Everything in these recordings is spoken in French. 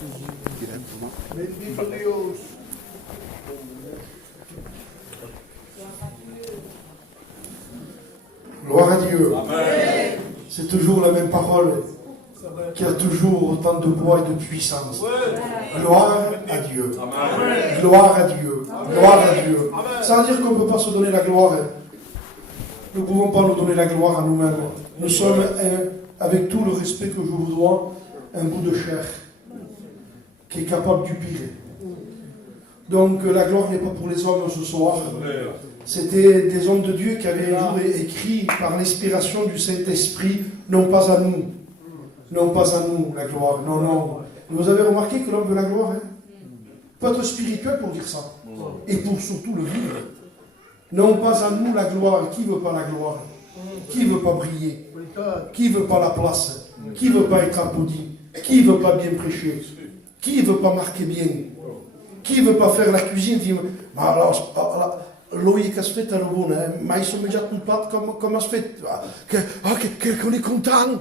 Bendito Dios. Gloire à Dieu. Amen. C'est toujours la même parole qui a toujours autant de poids et de puissance. Gloire à Dieu. Amen. Gloire à Dieu. Amen. Gloire à Dieu. Amen. Ça veut dire qu'on ne peut pas se donner la gloire. Nous ne pouvons pas nous donner la gloire à nous-mêmes. Nous sommes, avec tout le respect que je vous dois, un bout de chair qui est capable du pire. Donc la gloire n'est pas pour les hommes ce soir. C'était des hommes de Dieu qui avaient un jour écrit par l'inspiration du Saint-Esprit, non pas à nous. Non pas à nous, la gloire. Non, non. Vous avez remarqué que l'homme veut la gloire, hein? Peut être spirituel pour dire ça. Et pour surtout le vivre. Non pas à nous la gloire. Qui ne veut pas la gloire? Qui ne veut pas briller? Qui ne veut pas la place? Qui ne veut pas être applaudi? Qui ne veut pas bien prêcher? Qui ne veut pas marquer bien? Qui ne veut pas faire la cuisine? Lui che si fait un bon, ma ils sont déjà tout pas comment se fait? Qu'on est content.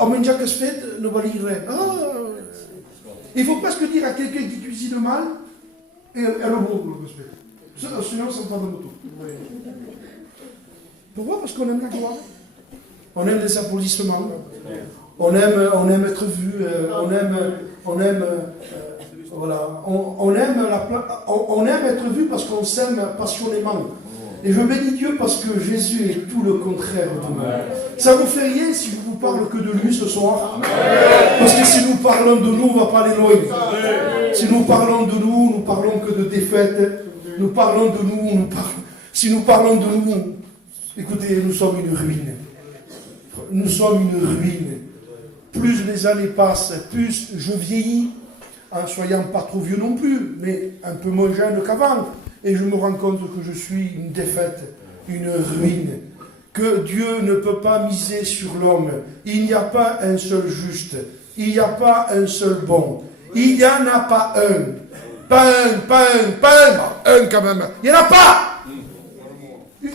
On mange que se fait, ne va lire. Il faut presque dire à quelqu'un qui cuisine mal, et le bon que se fait. Sinon, ça ne pas de moto. Pourquoi? Parce qu'on aime la gloire. On aime les applaudissements. On aime être vu. Voilà. On aime être vu parce qu'on s'aime passionnément. Et je bénis Dieu parce que Jésus est tout le contraire de nous. Ça ne vous fait rien si je vous parle que de lui ce soir? Parce que si nous parlons de nous, on ne va pas aller loin. Si nous parlons de nous, nous parlons que de défaite. Nous parlons de nous, si nous parlons de nous, écoutez, nous sommes une ruine. Nous sommes une ruine. Plus les années passent, plus je vieillis, en soyant pas trop vieux non plus, mais un peu moins jeune qu'avant. Et je me rends compte que je suis une défaite, une ruine. Que Dieu ne peut pas miser sur l'homme. Il n'y a pas un seul juste. Il n'y a pas un seul bon. Il n'y en a pas un. Pas un quand même. Il n'y en a pas. Il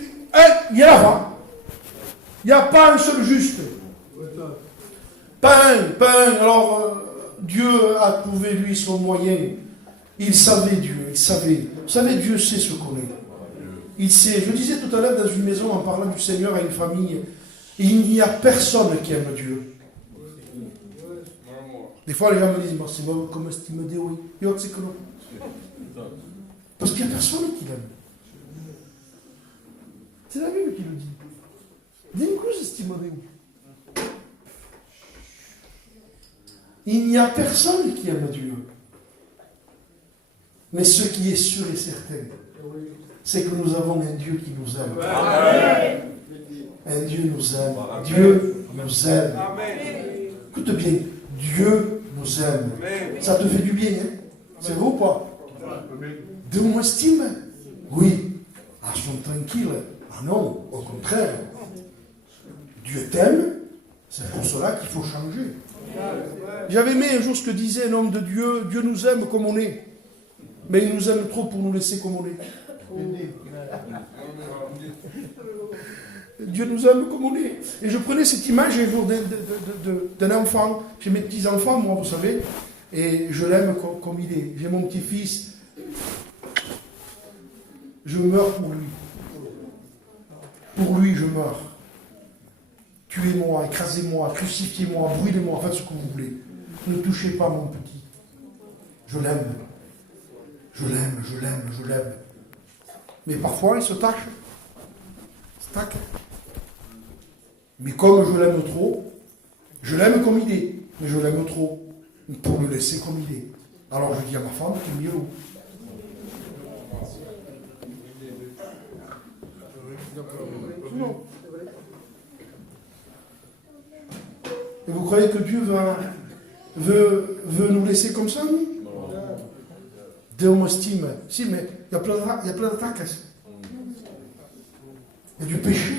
n'y en a pas. Il n'y a pas un seul juste. Pas un. Alors, Dieu a trouvé, lui, son moyen. Il savait Dieu, il savait. Vous savez, Dieu sait ce qu'on est. Il sait. Je disais tout à l'heure dans une maison, en parlant du Seigneur à une famille, il n'y a personne qui aime Dieu. Des fois, les gens me disent, c'est bon, comment est-ce qu'il me dit oui? Parce qu'il n'y a personne qui l'aime. C'est la Bible qui le dit. Dis-moi, c'est ce qu'il me dit. Il n'y a personne qui aime Dieu. Mais ce qui est sûr et certain, c'est que nous avons un Dieu qui nous aime. Amen. Un Dieu nous aime. Dieu nous aime. Écoute bien, Dieu nous aime. Ça te fait du bien, hein? C'est vrai ou pas? De mon estime? Oui. Ah, je suis tranquille. Ah non, au contraire. Dieu t'aime, c'est pour cela qu'il faut changer. J'avais aimé un jour ce que disait un homme de Dieu. Dieu nous aime comme on est. Mais il nous aime trop pour nous laisser comme on est. Dieu nous aime comme on est. Et je prenais cette image un jour d'un enfant. J'ai mes petits-enfants, moi, vous savez. Et je l'aime comme il est. J'ai mon petit-fils. Je meurs pour lui. Pour lui, je meurs. Tuez-moi, écrasez-moi, crucifiez-moi, brûlez-moi, faites ce que vous voulez. Ne touchez pas mon petit. Je l'aime. Je l'aime, je l'aime, je l'aime. Mais parfois, il se tâche. Tac. Mais comme je l'aime trop, je l'aime comme il est. Mais je l'aime trop pour le laisser comme il est. Alors je dis à ma femme qu'il est mieux. Non. Et vous croyez que Dieu veut nous laisser comme ça, nous? Dieu m'estime. Si, mais il y a plein d'attaques. Il y a du péché.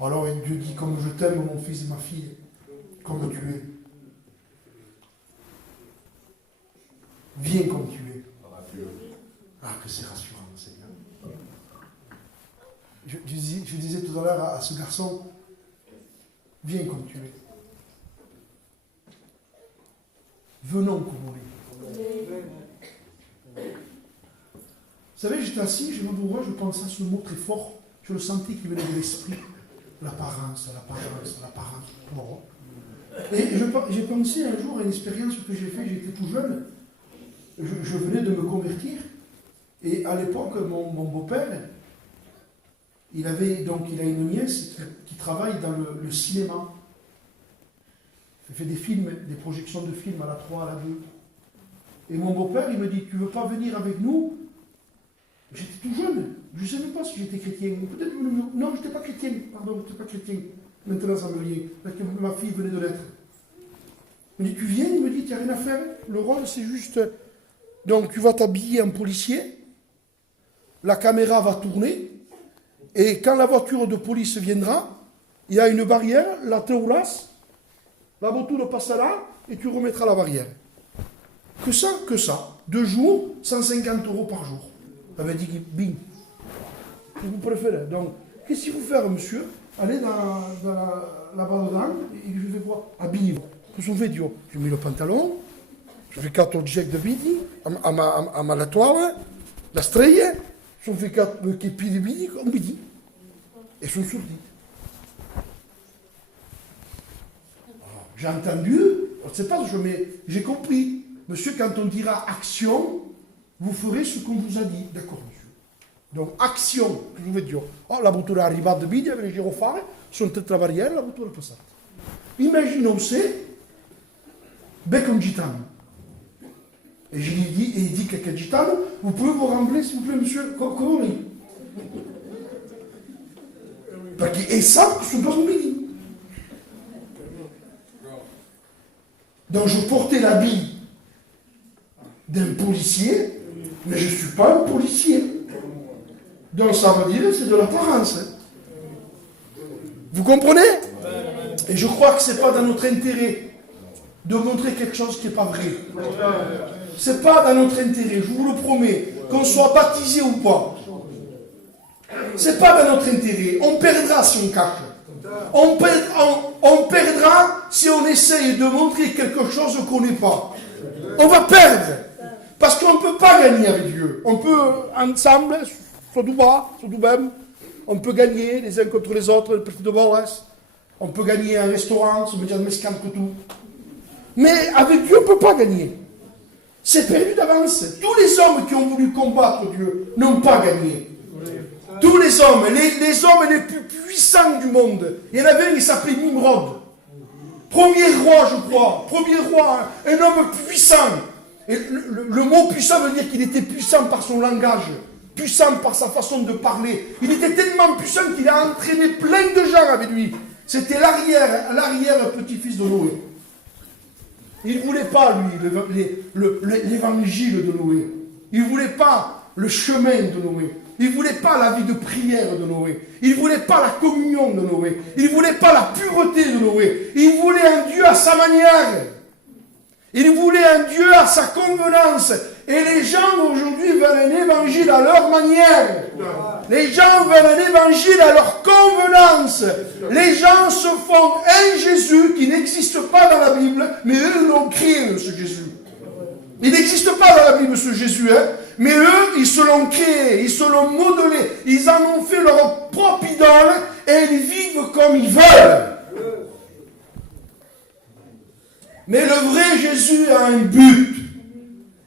Alors Dieu dit, comme je t'aime, mon fils et ma fille, comme tu es. Viens comme tu es. Ah, que c'est rassurant, Seigneur. Je disais tout à l'heure à ce garçon, viens comme tu es. venons comme on est. Vous savez, j'étais assis, je pensais à ce mot très fort, je le sentais qui venait de l'esprit. L'apparence. Bon. Et j'ai pensé un jour à une expérience que j'ai faite, j'étais tout jeune, je venais de me convertir, et à l'époque, mon beau-père, il a une nièce qui travaille dans le cinéma. Il fait des films, des projections de films à la 3, à la 2. Et mon beau-père, il me dit, tu ne veux pas venir avec nous? J'étais tout jeune, je ne savais pas si j'étais chrétien. Peut-être non, je n'étais pas chrétien, pardon, je n'étais pas chrétien. Maintenant, ça me vient, parce que ma fille venait de l'être. Il me dit, tu viens? Il me dit, tu n'as rien à faire. Le rôle, c'est juste... Donc, tu vas t'habiller en policier, la caméra va tourner, et quand la voiture de police viendra, il y a une barrière, la terrasse, la voiture passera, et tu remettras la barrière. Que ça. 2 jours, 150 € par jour. Ça veut dire, bing. Si vous préférez. Donc, qu'est-ce qu'il faut faire, monsieur? Allez là-bas dedans, et je vais voir, habillez-vous. Qu'est-ce qu'on fait, Dio? Je mets le pantalon, je fais 4 objets de bidi, à ma toile, la strella, je fais 4 képis de bidi, comme bidi. Et je suis sorti. J'ai entendu, je ne sais pas, mais j'ai compris. Monsieur, quand on dira action, vous ferez ce qu'on vous a dit. D'accord, monsieur. Donc, action, que je veux dire. Oh, la voiture est arrivée de bidi avec les gyrophares, sont tête la barrière, la voiture est passée. Imaginons, c'est bec un gitano. Et je lui dis, et il dit quelqu'un gitano, vous pouvez vous rembler, s'il vous plaît, monsieur, comment on est? Parce qu'ils savent que ce doit nous dire. Donc je portais l'habit d'un policier, mais je ne suis pas un policier. Donc ça veut dire que c'est de l'apparence. Vous comprenez? Et je crois que ce n'est pas dans notre intérêt de montrer quelque chose qui n'est pas vrai. Ce n'est pas dans notre intérêt, je vous le promets, qu'on soit baptisé ou pas. Ce n'est pas dans notre intérêt. On perdra si on cache. On perdra si on essaye de montrer quelque chose qu'on n'est pas. On va perdre. Parce qu'on ne peut pas gagner avec Dieu. On peut, ensemble, soit du bas, soit du même, on peut gagner les uns contre les autres, les petits de Boris. On peut gagner un restaurant, se dire mescam que tout. Mais avec Dieu, on ne peut pas gagner. C'est perdu d'avance. Tous les hommes qui ont voulu combattre Dieu n'ont pas gagné. Tous les hommes les plus puissants du monde. Il y en avait un qui s'appelait Nimrod. Premier roi, je crois. Premier roi, un homme puissant. Et le mot puissant veut dire qu'il était puissant par son langage, puissant par sa façon de parler. Il était tellement puissant qu'il a entraîné plein de gens avec lui. C'était l'arrière-petit-fils de Noé. Il ne voulait pas, lui, l'évangile de Noé. Il ne voulait pas le chemin de Noé. Il ne voulait pas la vie de prière de Noé. Il ne voulait pas la communion de Noé. Il ne voulait pas la pureté de Noé. Il voulait un Dieu à sa manière. Il voulait un Dieu à sa convenance. Et les gens aujourd'hui veulent un évangile à leur manière. Les gens veulent un évangile à leur convenance. Les gens se font un Jésus qui n'existe pas dans la Bible, mais eux l'ont créé, ce Jésus. Il n'existe pas dans la Bible, ce Jésus, hein. Mais eux, ils se l'ont créé, ils se l'ont modelé, ils en ont fait leur propre idole et ils vivent comme ils veulent. Mais le vrai Jésus a un but.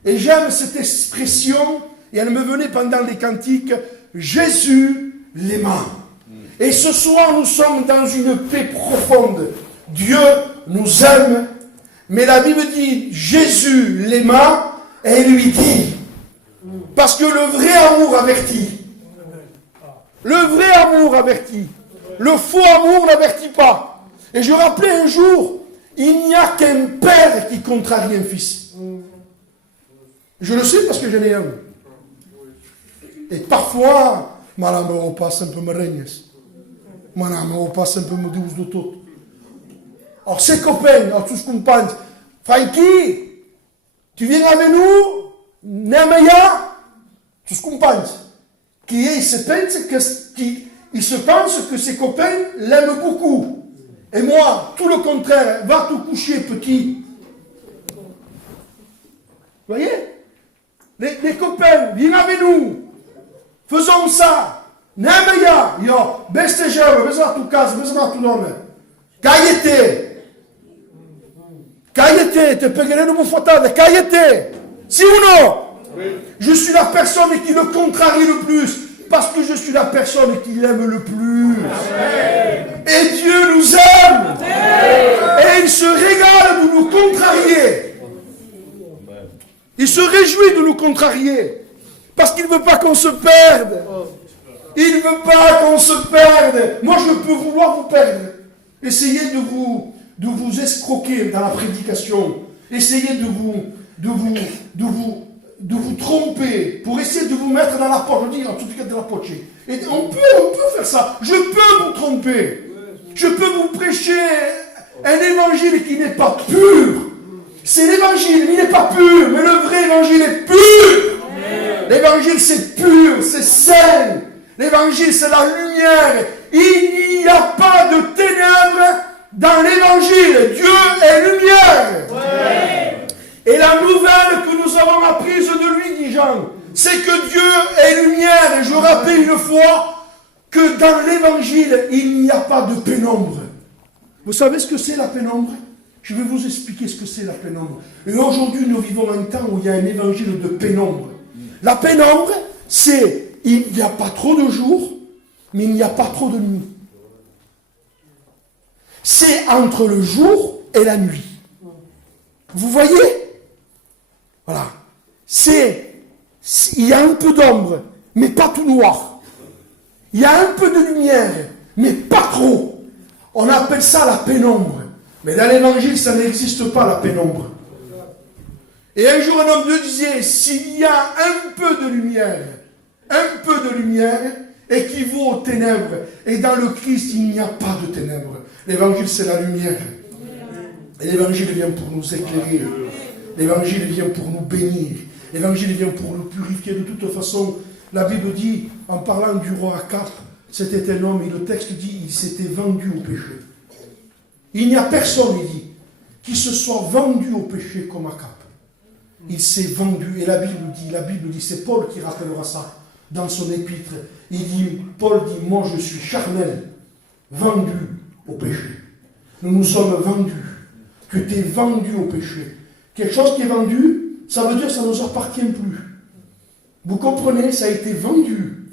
Et j'aime cette expression, et elle me venait pendant les cantiques, Jésus l'aima. Et ce soir, nous sommes dans une paix profonde. Dieu nous aime, mais la Bible dit, Jésus l'aima, et il lui dit, parce que le vrai amour avertit. Le vrai amour avertit. Le faux amour n'avertit pas. Et je rappelais un jour, il n'y a qu'un père qui contrarie un fils. Je le sais parce que j'en ai un. Et parfois, madame, on passe un peu me règne. Madame, on passe un peu me douce de tout. Alors, ses copains, alors, tous compagnons, Frankie, tu viens avec nous, Nemeya, tous compagnons, il se pense que ses copains l'aiment beaucoup. Et moi, tout le contraire, va te coucher, petit. Voyez? Les copains, viens avec nous. Faisons ça. Nemeia, io, besteggiamo, besma tu casa, besma tu nome. Cagliete. Cagliete, te pegheremo buffatate, cagliete. Si ou non? Je suis la personne qui le contrarie le plus. Parce que je suis la personne qui l'aime le plus. Et Dieu nous aime. Et il se régale de nous contrarier. Il se réjouit de nous contrarier. Parce qu'il ne veut pas qu'on se perde. Il ne veut pas qu'on se perde. Moi, je peux vouloir vous perdre. Essayez de vous escroquer dans la prédication. Essayez de vous tromper pour essayer de vous mettre dans la poche. Je dis en tout cas dans la poche. Et on peut faire ça. Je peux vous tromper. Je peux vous prêcher un évangile qui n'est pas pur. C'est l'évangile, il n'est pas pur, mais le vrai évangile est pur. L'évangile c'est pur, c'est sain. L'évangile c'est la lumière. Il n'y a pas de ténèbres dans l'évangile. Dieu est lumière. Et la nouvelle que nous avons apprise de lui, dit Jean, c'est que Dieu est lumière. Et je rappelle une fois que dans l'évangile, il n'y a pas de pénombre. Vous savez ce que c'est la pénombre? Je vais vous expliquer ce que c'est la pénombre. Et aujourd'hui, nous vivons un temps où il y a un évangile de pénombre. La pénombre, c'est il n'y a pas trop de jours, mais il n'y a pas trop de nuit. C'est entre le jour et la nuit. Vous voyez? Voilà. Il y a un peu d'ombre, mais pas tout noir. Il y a un peu de lumière, mais pas trop. On appelle ça la pénombre. Mais dans l'évangile, ça n'existe pas, la pénombre. Et un jour, un homme de Dieu disait, s'il y a un peu de lumière équivaut aux ténèbres. Et dans le Christ, il n'y a pas de ténèbres. L'évangile, c'est la lumière. Et l'évangile vient pour nous éclairer. L'évangile vient pour nous bénir. L'évangile vient pour nous purifier. De toute façon, la Bible dit, en parlant du roi Akab, c'était un homme, et le texte dit, il s'était vendu au péché. Il n'y a personne, il dit, qui se soit vendu au péché comme Akab. Il s'est vendu, et la Bible dit, c'est Paul qui rappellera ça dans son épître. Paul dit, moi je suis charnel, vendu au péché. Nous nous sommes vendus. Que tu es vendu au péché. Quelque chose qui est vendu, ça veut dire que ça ne nous appartient plus. Vous comprenez, ça a été vendu.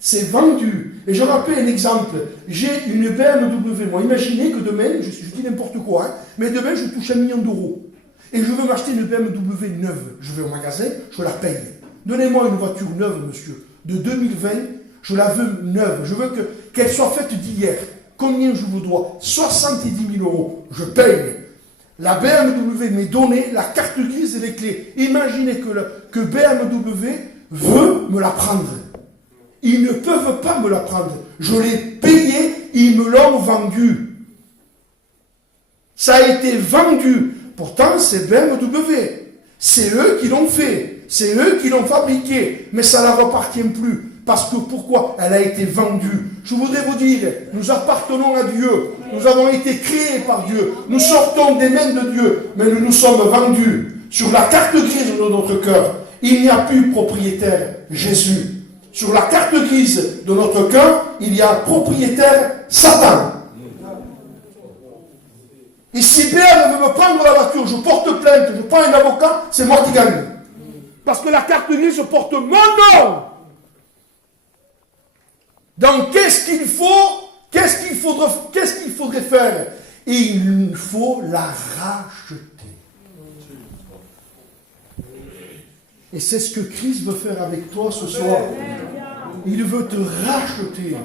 C'est vendu. Et je rappelle un exemple. J'ai une BMW. Moi, imaginez que demain, je dis n'importe quoi, hein, mais demain, je touche 1 million d'euros. Et je veux m'acheter une BMW neuve. Je vais au magasin, je la paye. Donnez-moi une voiture neuve, monsieur, de 2020. Je la veux neuve. Je veux qu'elle soit faite d'hier. Combien je vous dois? 70 000 euros. Je paye. La BMW m'est donnée, la carte grise et les clés. Imaginez que BMW veut me la prendre. Ils ne peuvent pas me la prendre. Je l'ai payée, ils me l'ont vendue. Ça a été vendu. Pourtant, c'est BMW. C'est eux qui l'ont fait. C'est eux qui l'ont fabriqué. Mais ça ne leur appartient plus. Parce que pourquoi? Elle a été vendue. Je voudrais vous dire, nous appartenons à Dieu. Nous avons été créés par Dieu. Nous sortons des mains de Dieu. Mais nous nous sommes vendus. Sur la carte grise de notre cœur, il n'y a plus propriétaire Jésus. Sur la carte grise de notre cœur, il y a propriétaire Satan. Et si BM veut me prendre la voiture, je porte plainte, je prends un avocat, c'est moi qui gagne. Parce que la carte grise porte mon nom. Donc, qu'est-ce qu'il faudrait faire? Il faut la racheter. Et c'est ce que Christ veut faire avec toi ce soir. Il veut te racheter.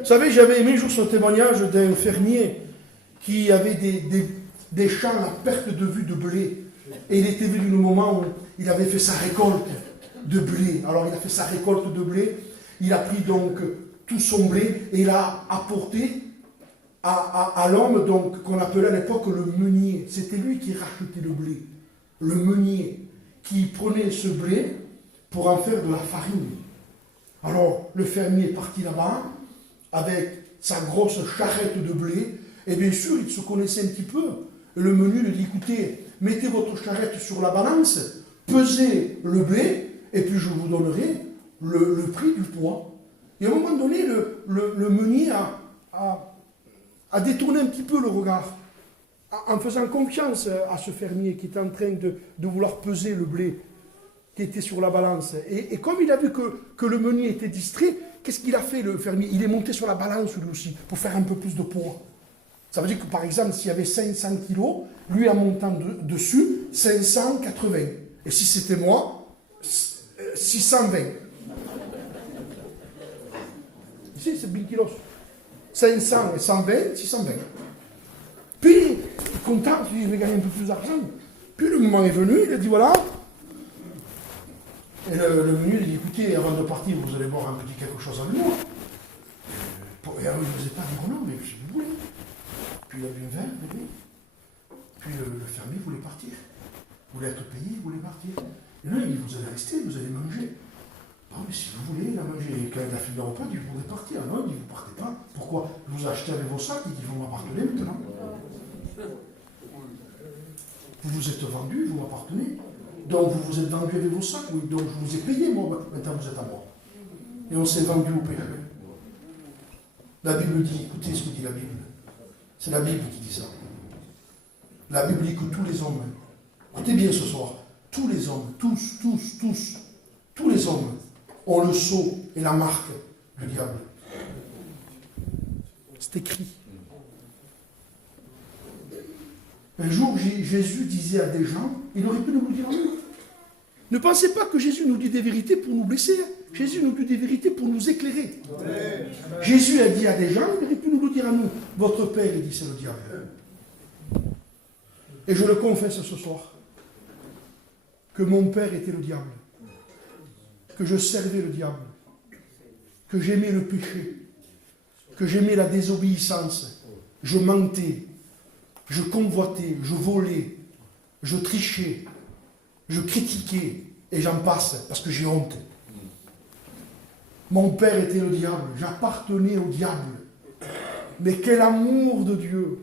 Vous savez, j'avais aimé un jour ce témoignage d'un fermier qui avait des champs à perte de vue de blé. Et il était venu le moment où il avait fait sa récolte de blé. Alors, il a fait sa récolte de blé. Il a pris donc tout son blé et il a apporté à l'homme donc qu'on appelait à l'époque le meunier. C'était lui qui rachetait le blé. Le meunier qui prenait ce blé pour en faire de la farine. Alors, le fermier est parti là-bas avec sa grosse charrette de blé. Et bien sûr, il se connaissait un petit peu. Et le meunier lui dit, écoutez, mettez votre charrette sur la balance pesez le blé, et puis je vous donnerai le prix du poids. Et à un moment donné, le meunier a détourné un petit peu le regard, en faisant confiance à ce fermier qui était en train de vouloir peser le blé qui était sur la balance. Et comme il a vu que le meunier était distrait, qu'est-ce qu'il a fait, le fermier? Il est monté sur la balance lui aussi, pour faire un peu plus de poids. Ça veut dire que par exemple, s'il y avait 500 kilos, lui en montant dessus, 580. Et si c'était moi, 620. Ici, c'est 20 kilos. 500 et 120, 620. Puis, il est content, il dit, je vais gagner un peu plus d'argent. Puis le moment est venu, il a dit, voilà. Et le menu, il dit, écoutez, avant de partir, vous allez boire un petit quelque chose avec moi. Et alors, il ne vous pas dit, non, mais si vous voulez. Puis il a bu un verre, bébé. Puis le fermier voulait partir. Vous voulez être payé, vous voulez partir. Et là, il dit, vous allez rester, vous allez manger. Non, mais si vous voulez, il a mangé. Et quand il a fini le repas, il dit, vous voulez partir. Non, il dit, vous ne partez pas. Pourquoi? Vous achetez avec vos sacs, il dit, vous m'appartenez maintenant. Vous vous êtes vendu, vous m'appartenez. Donc vous vous êtes vendu avec vos sacs, oui. Donc je vous ai payé, moi, maintenant vous êtes à moi. Et on s'est vendu au péché. La Bible dit, écoutez ce que dit la Bible. C'est la Bible qui dit ça. La Bible dit que tous les hommes, écoutez bien ce soir, tous les hommes, tous les hommes ont le sceau et la marque du diable. C'est écrit. Un jour, Jésus disait à des gens, il aurait pu nous le dire à nous. Ne pensez pas que Jésus nous dit des vérités pour nous blesser. Jésus nous dit des vérités pour nous éclairer. Ouais. Jésus a dit à des gens, il aurait pu nous le dire à nous. Votre père, il dit, c'est le diable. Et je le confesse ce soir, que mon père était le diable, que je servais le diable, que j'aimais le péché, que j'aimais la désobéissance, je mentais, je convoitais, je volais, je trichais, je critiquais, et j'en passe, parce que j'ai honte. Mon père était le diable, j'appartenais au diable. Mais quel amour de Dieu!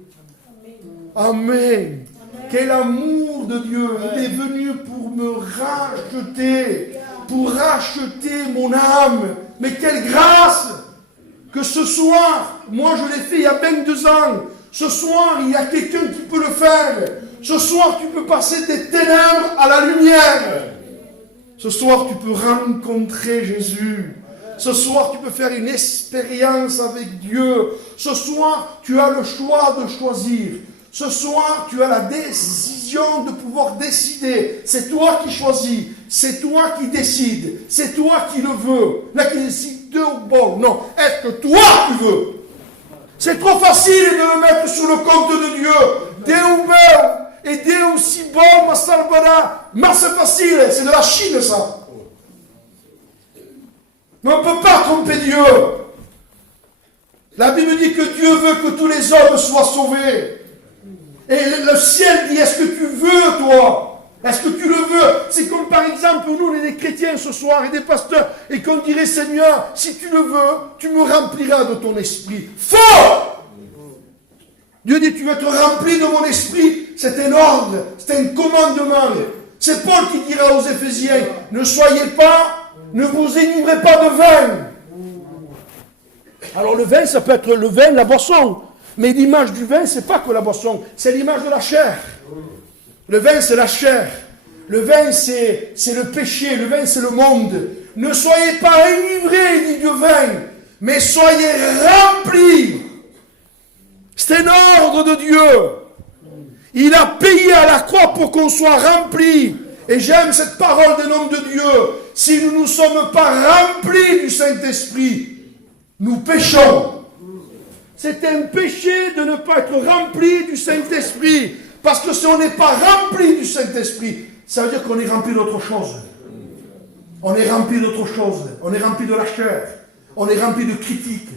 Amen! Quel amour de Dieu! Il est venu pour me racheter, pour racheter mon âme. Mais quelle grâce! Que ce soir, moi je l'ai fait il y a 22 ans, ce soir il y a quelqu'un qui peut le faire. Ce soir tu peux passer des ténèbres à la lumière. Ce soir tu peux rencontrer Jésus. Ce soir tu peux faire une expérience avec Dieu. Ce soir tu as le choix de choisir. Ce soir tu as la décision de pouvoir décider. C'est toi qui choisis. C'est toi qui décides. C'est toi qui le veux. Là qui décide de ou bon. Non. Est-ce que toi tu veux? C'est trop facile de me mettre sur le compte de Dieu. Deu meu et Deu si bon ma salvera. Mais c'est facile. C'est de la Chine ça. Mais on ne peut pas tromper Dieu. La Bible dit que Dieu veut que tous les hommes soient sauvés. Et le ciel dit, est-ce que tu veux, toi? Est-ce que tu le veux? C'est comme par exemple, nous, on est des chrétiens ce soir et des pasteurs, et qu'on dirait, Seigneur, si tu le veux, tu me rempliras de ton esprit. Faux! Dieu dit, tu veux être rempli de mon esprit. C'est un ordre, c'est un commandement. C'est Paul qui dira aux Éphésiens, ne soyez pas... Ne vous enivrez pas de vin. Alors le vin, ça peut être le vin, la boisson. Mais l'image du vin, c'est pas que la boisson, c'est l'image de la chair. Le vin, c'est la chair. Le vin, c'est le péché. Le vin, c'est le monde. Ne soyez pas enivrés, dit Dieu vin, mais soyez remplis. C'est un ordre de Dieu. Il a payé à la croix pour qu'on soit remplis. Et j'aime cette parole d'un homme de Dieu. Si nous ne sommes pas remplis du Saint-Esprit, nous péchons. C'est un péché de ne pas être rempli du Saint-Esprit. Parce que si on n'est pas rempli du Saint-Esprit, ça veut dire qu'on est rempli d'autre chose. On est rempli d'autre chose. On est rempli de la chair. On est rempli de critiques.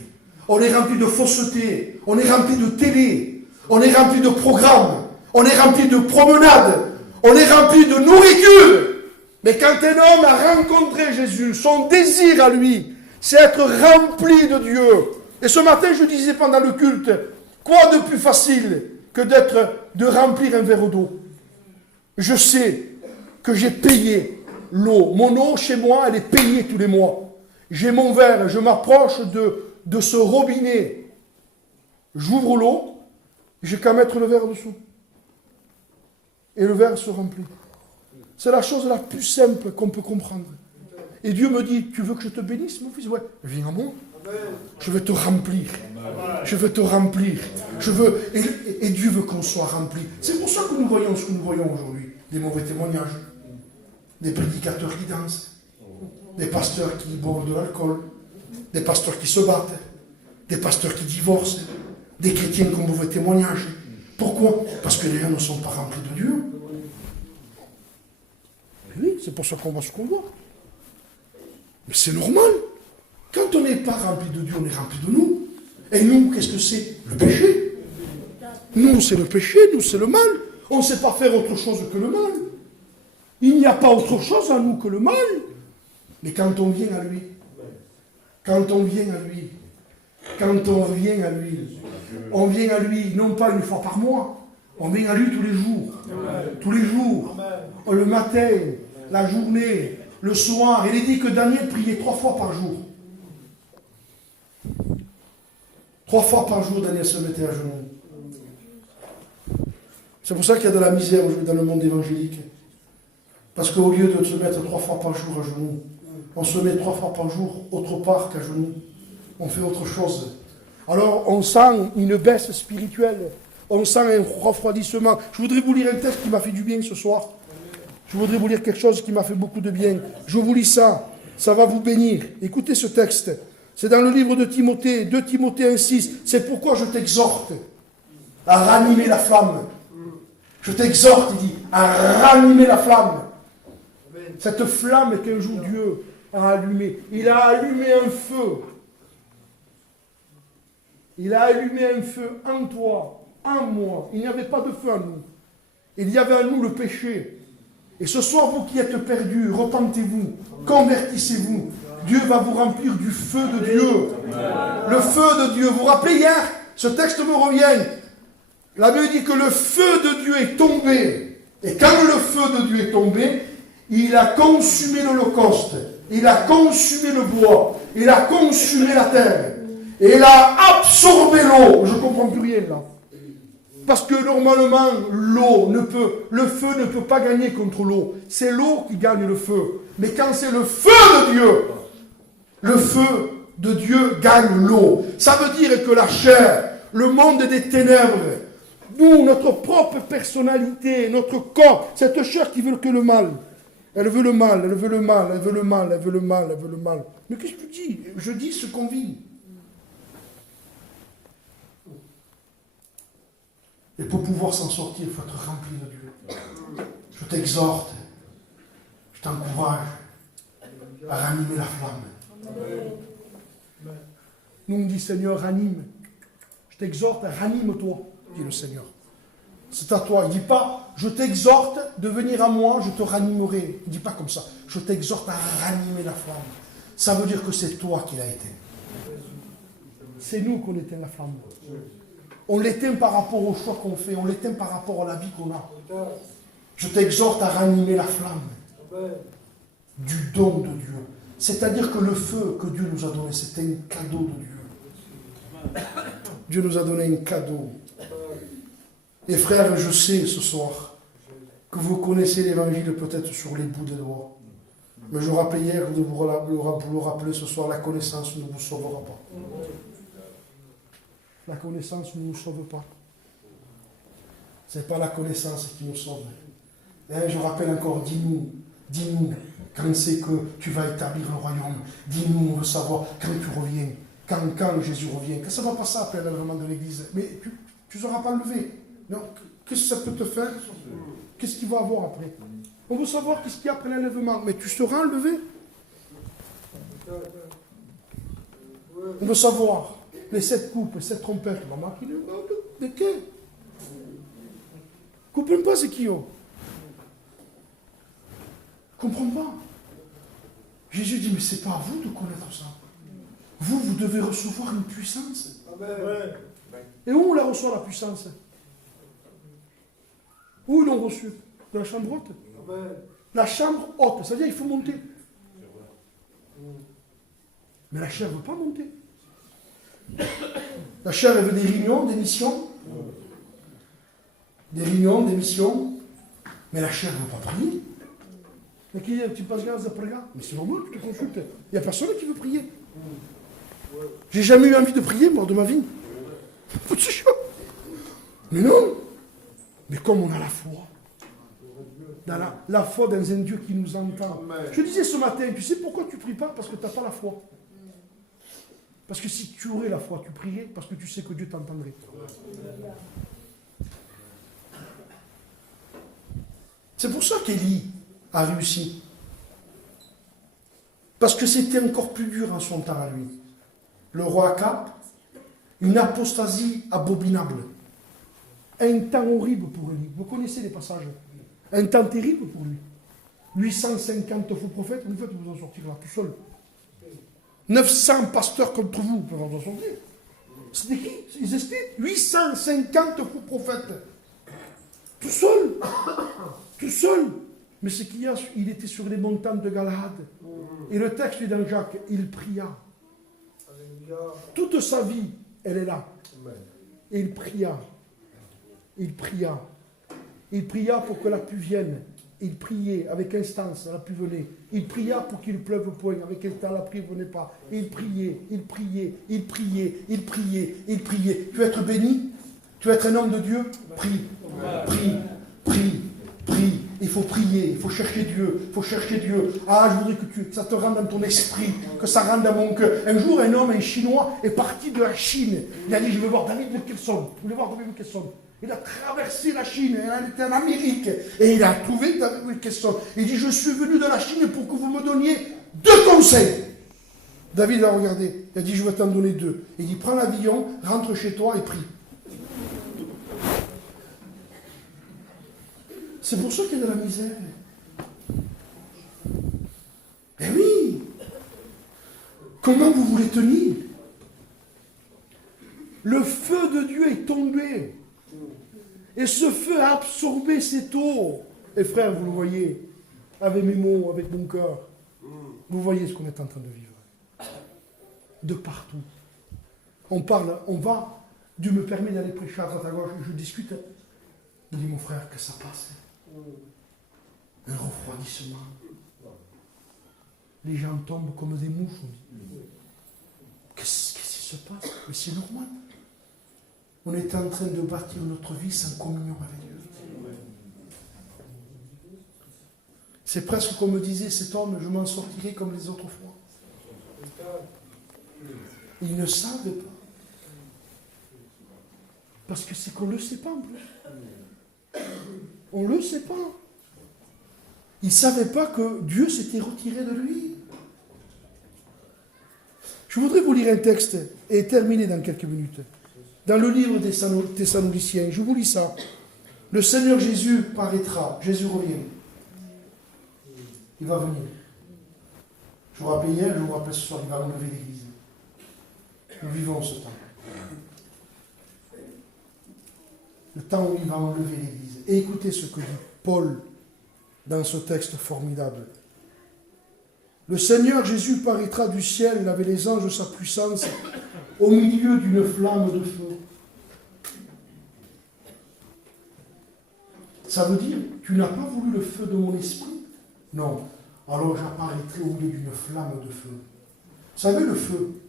On est rempli de fausseté. On est rempli de télé. On est rempli de programmes. On est rempli de promenades. On est rempli de nourriture. Mais quand un homme a rencontré Jésus, son désir à lui, c'est être rempli de Dieu. Et ce matin, je disais pendant le culte, quoi de plus facile que de remplir un verre d'eau? Je sais que j'ai payé l'eau. Mon eau chez moi, elle est payée tous les mois. J'ai mon verre, je m'approche de ce robinet. J'ouvre l'eau, j'ai qu'à mettre le verre dessous. Et le verre se remplit. C'est la chose la plus simple qu'on peut comprendre. Et Dieu me dit, tu veux que je te bénisse, mon fils? Ouais, viens à moi. Je veux te remplir. Je veux te remplir. Et Dieu veut qu'on soit rempli. C'est pour ça que nous voyons ce que nous voyons aujourd'hui. Des mauvais témoignages. Des prédicateurs qui dansent. Des pasteurs qui boivent de l'alcool. Des pasteurs qui se battent. Des pasteurs qui divorcent. Des chrétiens qui ont mauvais témoignages. Pourquoi? Parce que les gens ne sont pas remplis de Dieu. Oui, c'est pour ça qu'on voit ce qu'on voit. Mais c'est normal. Quand on n'est pas rempli de Dieu, on est rempli de nous. Et nous, qu'est-ce que c'est? Le péché. Nous, c'est le péché, nous, c'est le mal. On ne sait pas faire autre chose que le mal. Il n'y a pas autre chose en nous que le mal. Mais quand on vient à lui, quand on vient à lui, on vient à lui, non pas une fois par mois, on vient à lui tous les jours. Tous les jours. Le matin, la journée, le soir. Il est dit que Daniel priait 3 fois par jour. 3 fois par jour, Daniel se mettait à genoux. C'est pour ça qu'il y a de la misère aujourd'hui dans le monde évangélique. Parce qu'au lieu de se mettre 3 fois par jour à genoux, on se met 3 fois par jour autre part qu'à genoux. On fait autre chose. Alors on sent une baisse spirituelle. On sent un refroidissement. Je voudrais vous lire un texte qui m'a fait du bien ce soir. Je voudrais vous lire quelque chose qui m'a fait beaucoup de bien. Je vous lis ça. Ça va vous bénir. Écoutez ce texte. C'est dans le livre de Timothée, 2 Timothée 1,6. C'est pourquoi je t'exhorte à ranimer la flamme. Je t'exhorte, il dit, à ranimer la flamme. Cette flamme qu'un jour Dieu a allumée. Il a allumé un feu. Il a allumé un feu en toi, en moi. Il n'y avait pas de feu en nous. Il y avait en nous le péché. Et ce soir, vous qui êtes perdus, repentez-vous, convertissez-vous. Dieu va vous remplir du feu de Dieu. Le feu de Dieu. Vous vous rappelez hier, ce texte me revient. La Bible dit que le feu de Dieu est tombé. Et quand le feu de Dieu est tombé, il a consumé l'holocauste. Il a consumé le bois. Il a consumé la terre. Et il a absorbé l'eau. Je ne comprends plus rien là. Parce que normalement, le feu ne peut pas gagner contre l'eau. C'est l'eau qui gagne le feu. Mais quand c'est le feu de Dieu gagne l'eau. Ça veut dire que la chair, le monde des ténèbres, nous, notre propre personnalité, notre corps, cette chair qui veut que le mal. Elle veut le mal, elle veut le mal, elle veut le mal, elle veut le mal, elle veut le mal. Mais qu'est-ce que tu dis? Je dis ce qu'on vit. Et pour pouvoir s'en sortir, il faut être rempli de Dieu. Je t'exhorte, je t'encourage à ranimer la flamme. Nous, on dit Seigneur, ranime. Je t'exhorte, ranime-toi, dit le Seigneur. C'est à toi. Il ne dit pas, je t'exhorte de venir à moi, je te ranimerai. Il ne dit pas comme ça. Je t'exhorte à ranimer la flamme. Ça veut dire que c'est toi qui l'as éteint. C'est nous qu'on éteint la flamme. On l'éteint par rapport au choix qu'on fait, on l'éteint par rapport à la vie qu'on a. Je t'exhorte à ranimer la flamme du don de Dieu. C'est-à-dire que le feu que Dieu nous a donné, c'était un cadeau de Dieu. Dieu nous a donné un cadeau. Et frères, je sais ce soir que vous connaissez l'évangile peut-être sur les bouts des doigts. Mais je rappelais hier, de vous le rappeler ce soir, la connaissance ne vous sauvera pas. La connaissance ne nous sauve pas. Ce n'est pas la connaissance qui nous sauve. Et je rappelle encore, dis-nous, quand c'est que tu vas établir le royaume. Dis-nous, on veut savoir quand tu reviens, quand Jésus revient. Quand ça ne va pas ça après l'enlèvement de l'Église. Mais tu ne seras pas levé. Donc, qu'est-ce que ça peut te faire? Qu'est-ce qu'il va avoir après? On veut savoir qu'est-ce qu'il y a après l'enlèvement. Mais tu seras enlevé. On veut savoir. Les 7 coupes, les 7 trompettes, maman, qui de quel? Je ne comprends pas c'est qui. Je ne comprends pas. Jésus dit, mais ce n'est pas à vous de connaître ça. Vous devez recevoir une puissance. Amen. Et où on la reçoit la puissance? Où ils l'ont reçue? De la chambre haute? Amen. La chambre haute, c'est-à-dire qu'il faut monter. Mais la chair ne veut pas monter. La chair, elle veut des réunions, des missions. Des réunions, des missions. Mais la chair ne veut pas prier. Mais qui dit, tu passes gaz après gaz? Mais c'est normal, tu te consultes. Il n'y a personne qui veut prier. J'ai jamais eu envie de prier, moi, de ma vie. C'est chaud. Mais non. Mais comme on a la foi. Dans la foi dans un Dieu qui nous entend. Je disais ce matin, tu sais pourquoi tu ne pries pas? Parce que tu n'as pas la foi. Parce que si tu aurais la foi, tu prierais parce que tu sais que Dieu t'entendrait. C'est pour ça qu'Élie a réussi. Parce que c'était encore plus dur en son temps à lui. Le roi Akab, une apostasie abominable. Un temps horrible pour lui. Vous connaissez les passages. Un temps terrible pour lui. 850 faux prophètes, vous faites vous en sortir là tout seul. 900 pasteurs contre vous, vous pouvez en sortir. C'était qui? Ils étaient 850 faux prophètes. Tout seul. Tout seul. Mais ce qu'il y a, il était sur les montagnes de Galahad. Et le texte est dans Jacques, il pria. Toute sa vie, elle est là. Et il pria. Il pria. Il pria pour que la pluie vienne. Il priait avec instance, la pluie venait. Il pria pour qu'il pleuve point, avec instance, la pluie ne venait pas. Il priait, il priait, il priait, il priait, il priait. Tu veux être béni? Tu veux être un homme de Dieu? Prie, prie, prie, prie. Il faut prier, il faut chercher Dieu, il faut chercher Dieu. Ah, je voudrais que ça te rende dans ton esprit, que ça rende dans mon cœur. Un jour, un Chinois, est parti de la Chine. Il a dit, je veux voir David Wilkerson. Vous voulez voir David Wilkerson? Il a traversé la Chine, il était en Amérique, et il a trouvé David Wilkerson. Il dit, je suis venu de la Chine pour que vous me donniez 2 conseils. David a regardé, il a dit, je vais t'en donner 2. Il dit, prends l'avion, rentre chez toi et prie. C'est pour ça qu'il y a de la misère. Eh oui! Comment vous voulez tenir? Le feu de Dieu est tombé. Et ce feu a absorbé cette eau. Et frère, vous le voyez, avec mes mots, avec mon cœur, vous voyez ce qu'on est en train de vivre. De partout. On parle, on va, Dieu me permet d'aller prêcher à droite à gauche, je discute. Il dit, mon frère, que ça passe. Un refroidissement. Les gens tombent comme des mouches. Qu'est-ce qui se passe? Mais c'est normal. On est en train de bâtir notre vie sans communion avec Dieu. C'est presque comme disait cet homme, je m'en sortirai comme les autres fois. Ils ne savent pas. Parce que c'est qu'on ne le sait pas en plus. On ne le sait pas. Ils ne savaient pas que Dieu s'était retiré de lui. Je voudrais vous lire un texte et terminer dans quelques minutes. Dans le livre des Thessaloniciens, je vous lis ça. Le Seigneur Jésus paraîtra. Jésus revient. Il va venir. Je vous rappelle hier, je vous rappelle ce soir, il va enlever l'Église. Nous vivons ce temps. Le temps où il va enlever l'Église. Et écoutez ce que dit Paul dans ce texte formidable. Le Seigneur Jésus paraîtra du ciel avec les anges de sa puissance au milieu d'une flamme de feu. Ça veut dire, tu n'as pas voulu le feu de mon esprit? Non. Alors j'apparaîtrai au milieu d'une flamme de feu. Vous savez, le feu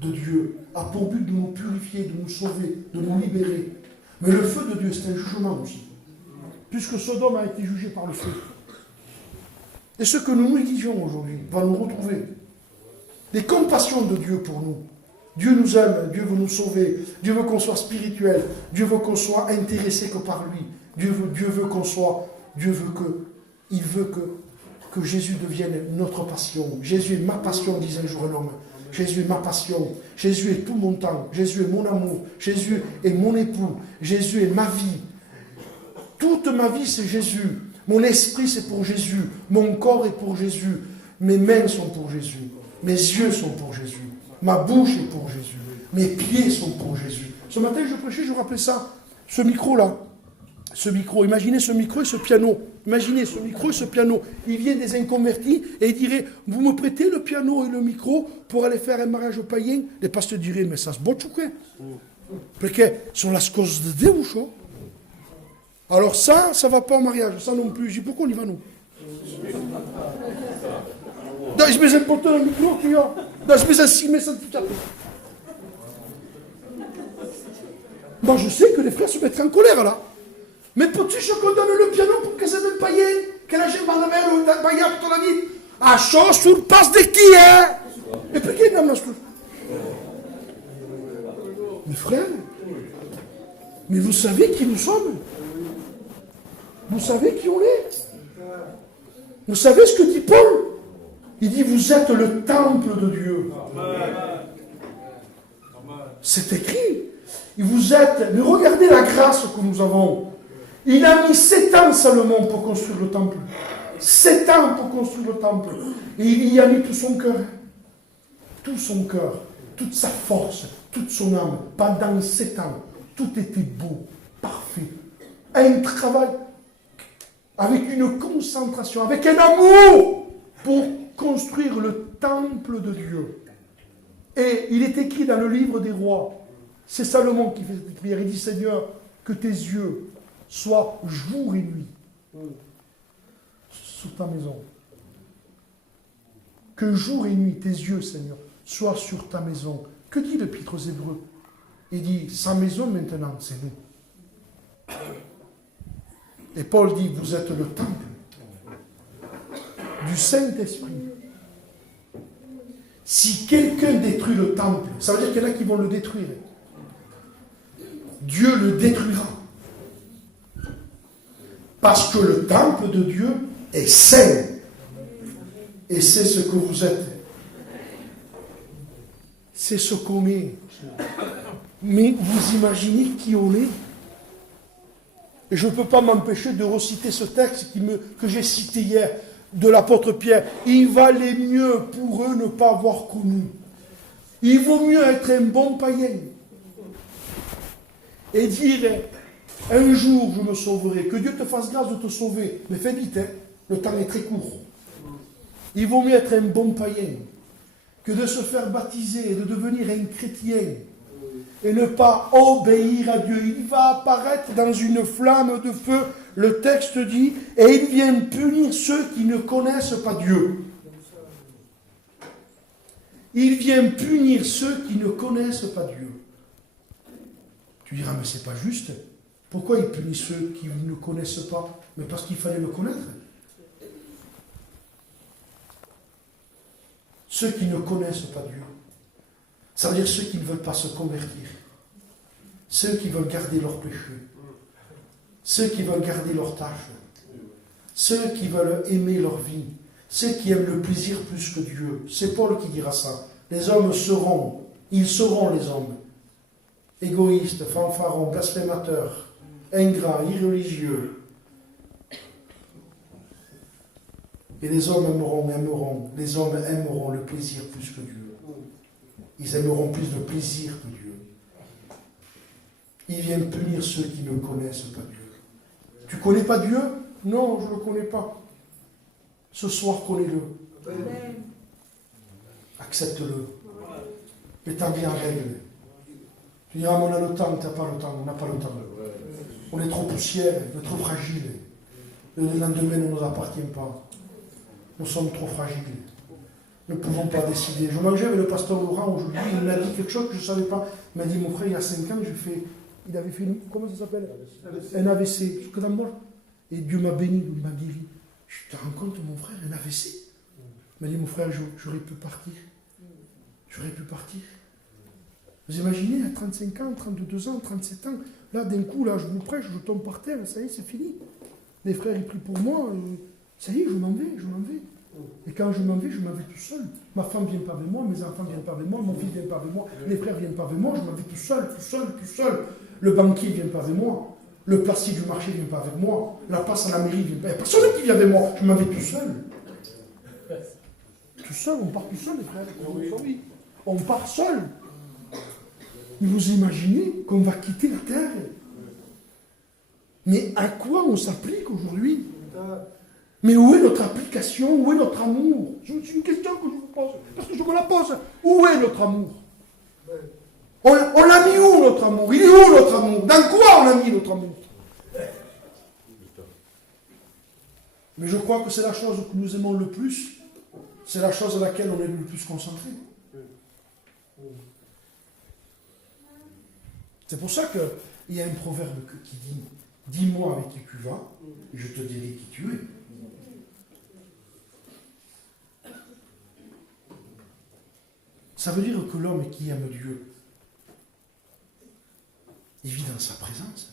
de Dieu a pour but de nous purifier, de nous sauver, de nous libérer. Mais le feu de Dieu, c'est un jugement aussi. Puisque Sodome a été jugé par le feu. Et ce que nous négligeons aujourd'hui va nous retrouver. Les compassions de Dieu pour nous. Dieu nous aime, Dieu veut nous sauver, Dieu veut qu'on soit spirituel, Dieu veut qu'on soit intéressé que par lui. Dieu veut qu'on soit, il veut que Jésus devienne notre passion. Jésus est ma passion, disait un jour un homme. Jésus est ma passion. Jésus est tout mon temps. Jésus est mon amour. Jésus est mon époux. Jésus est ma vie. Toute ma vie, c'est Jésus. Mon esprit, c'est pour Jésus. Mon corps est pour Jésus. Mes mains sont pour Jésus. Mes yeux sont pour Jésus. Ma bouche est pour Jésus. Mes pieds sont pour Jésus. Ce matin, je prêchais, je rappelais ça. Ce micro-là. ce micro, imaginez ce micro et ce piano. Imaginez ce micro et ce piano. Il vient des inconvertis et il dirait, vous me prêtez le piano et le micro pour aller faire un mariage païen? Les pasteurs diraient, mais ça se botte ou quoi? Parce que sont las causes de Dieu, ou alors ça ne va pas au mariage, ça non plus. Je dis, pourquoi on y va nous? Non, je mets un poteau le micro, tu vois. Non, je mets un 6 mètres, tout à fait. Moi, je sais que les frères se mettraient en colère, là. Mais peux-tu je condamne le piano pour que ça ne païen? Que la gente parle même ou d'un païen toute la vie? À chaud sur passe de qui, hein? Et puis qui est dans la chose? Mes frères, mais vous savez qui nous sommes? Vous savez qui on est? Vous savez ce que dit Paul? Il dit, vous êtes le temple de Dieu. C'est écrit. Vous êtes, mais regardez la grâce que nous avons. Il a mis 7 ans seulement pour construire le temple. 7 ans pour construire le temple. Et il y a mis tout son cœur. Tout son cœur, toute sa force, toute son âme. Pendant 7 ans, tout était beau, parfait. Un travail avec une concentration, avec un amour pour construire le temple de Dieu. Et il est écrit dans le livre des rois, c'est Salomon qui fait cette prière, il dit, Seigneur, que tes yeux soient jour et nuit sur ta maison. Que jour et nuit, tes yeux, Seigneur, soient sur ta maison. Que dit l'Épître aux Hébreux? Il dit, sa maison maintenant, c'est nous. Et Paul dit, vous êtes le temple du Saint-Esprit. Si quelqu'un détruit le temple, ça veut dire qu'il y en a qui vont le détruire. Dieu le détruira. Parce que le temple de Dieu est saint. Et c'est ce que vous êtes. C'est ce qu'on est. Mais vous imaginez qui on est? Et je ne peux pas m'empêcher de reciter ce texte que j'ai cité hier de l'apôtre Pierre. Il valait mieux pour eux ne pas avoir connu. Il vaut mieux être un bon païen et dire un jour je me sauverai, que Dieu te fasse grâce de te sauver, mais fais vite, hein, le temps est très court. Il vaut mieux être un bon païen que de se faire baptiser et de devenir un chrétien et ne pas obéir à Dieu. Il va apparaître dans une flamme de feu, le texte dit, et il vient punir ceux qui ne connaissent pas Dieu. Il vient punir ceux qui ne connaissent pas Dieu. Tu diras, mais c'est pas juste. Pourquoi il punit ceux qui ne connaissent pas? Mais parce qu'il fallait le connaître. Ceux qui ne connaissent pas Dieu. Ça veut dire ceux qui ne veulent pas se convertir. Ceux qui veulent garder leurs péchés. Ceux qui veulent garder leurs tâches. Ceux qui veulent aimer leur vie. Ceux qui aiment le plaisir plus que Dieu. C'est Paul qui dira ça. Les hommes seront, ils seront les hommes, égoïstes, fanfarons, blasphémateurs, ingrats, irréligieux. Et les hommes les hommes aimeront le plaisir plus que Dieu. Ils aimeront plus le plaisir que Dieu. Ils viennent punir ceux qui ne connaissent pas Dieu. Tu ne connais pas Dieu? Non, je ne le connais pas. Ce soir, connais-le. Accepte-le. Mets-toi en règle. Tu diras, mais on a le temps, tu n'as pas le temps. On n'a pas le temps. On est trop poussière, on est trop fragile. Le lendemain ne nous appartient pas. Nous sommes trop fragiles. Nous ne pouvons pas décider. Je mangeais avec le pasteur Laurent aujourd'hui, il m'a dit quelque chose que je ne savais pas. Il m'a dit, mon frère, il y a 5 ans, il avait fait, comment ça s'appelle? Un AVC. Jusque dans le bol. Et Dieu m'a béni, il m'a guéri. Je te rends compte, mon frère, un AVC. Il m'a dit, mon frère, j'aurais pu partir. J'aurais pu partir. Vous imaginez, à 35 ans, 32 ans, 37 ans, là, d'un coup, là, je vous prêche, je tombe par terre, ça y est, c'est fini. Les frères, ils prient pour moi, ça y est, je m'en vais. Et quand je m'en vais tout seul. Ma femme ne vient pas avec moi, mes enfants ne viennent pas avec moi, mon fils ne vient pas avec moi, les frères ne viennent pas avec moi, je m'en vais tout seul. Le banquier ne vient pas avec moi. Le placier du marché ne vient pas avec moi. La passe à la mairie ne vient pas. Il n'y a personne qui vient avec moi. Je m'en vais tout seul. Tout seul, on part tout seul, les frères. Oui. On part seul. Vous imaginez qu'on va quitter la terre? Mais à quoi on s'applique aujourd'hui? Mais où est notre application? Où est notre amour? C'est une question que je vous pose, parce que je me la pose. Où est notre amour? On l'a mis où, notre amour? Il est où, notre amour? Dans quoi on a mis notre amour? Mais je crois que c'est la chose que nous aimons le plus. C'est la chose à laquelle on est le plus concentré. C'est pour ça qu'il y a un proverbe qui dit « Dis-moi avec qui tu vas, et je te dirai qui tu es. » Ça veut dire que l'homme qui aime Dieu, il vit dans sa présence.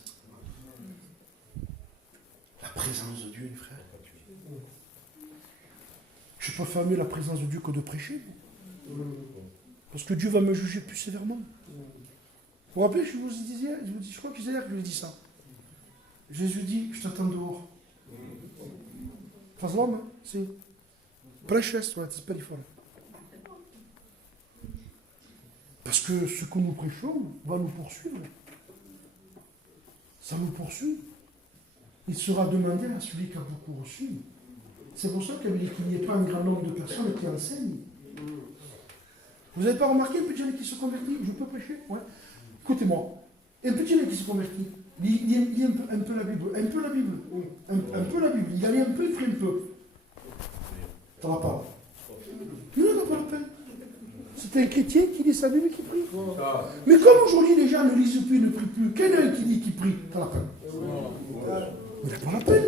La présence de Dieu, mes frères. Je ne peux pas mieux la présence de Dieu que de prêcher. Parce que Dieu va me juger plus sévèrement. Vous vous rappelez, je vous disais, je crois que c'est hier que je lui ai dit ça. Jésus dit, je t'attends dehors. Faz l'homme, sim. Prêches, ouais, c'est pas différent. Parce que ce que nous prêchons va nous poursuivre. Ça nous poursuit. Il sera demandé à celui qui a beaucoup reçu. C'est pour ça qu'il n'y ait pas un grand nombre de personnes qui enseignent. Vous n'avez pas remarqué un petit jeune qui se convertit? Je peux prêcher? Ouais. Écoutez-moi. Un petit jeune qui se convertit, il lit un peu la Bible. Un peu la Bible. Un peu la Bible. Il allait un peu, il ferait un peu. Ça va pas. Non, ça n'a pas la peine. C'est un chrétien qui lit sa Bible et qui prie. Mais comme aujourd'hui les gens ne lisent plus, ne prient plus, quel est qui dit qu'il prie? Ça n'a pas la peine. Il n'a pas la peine.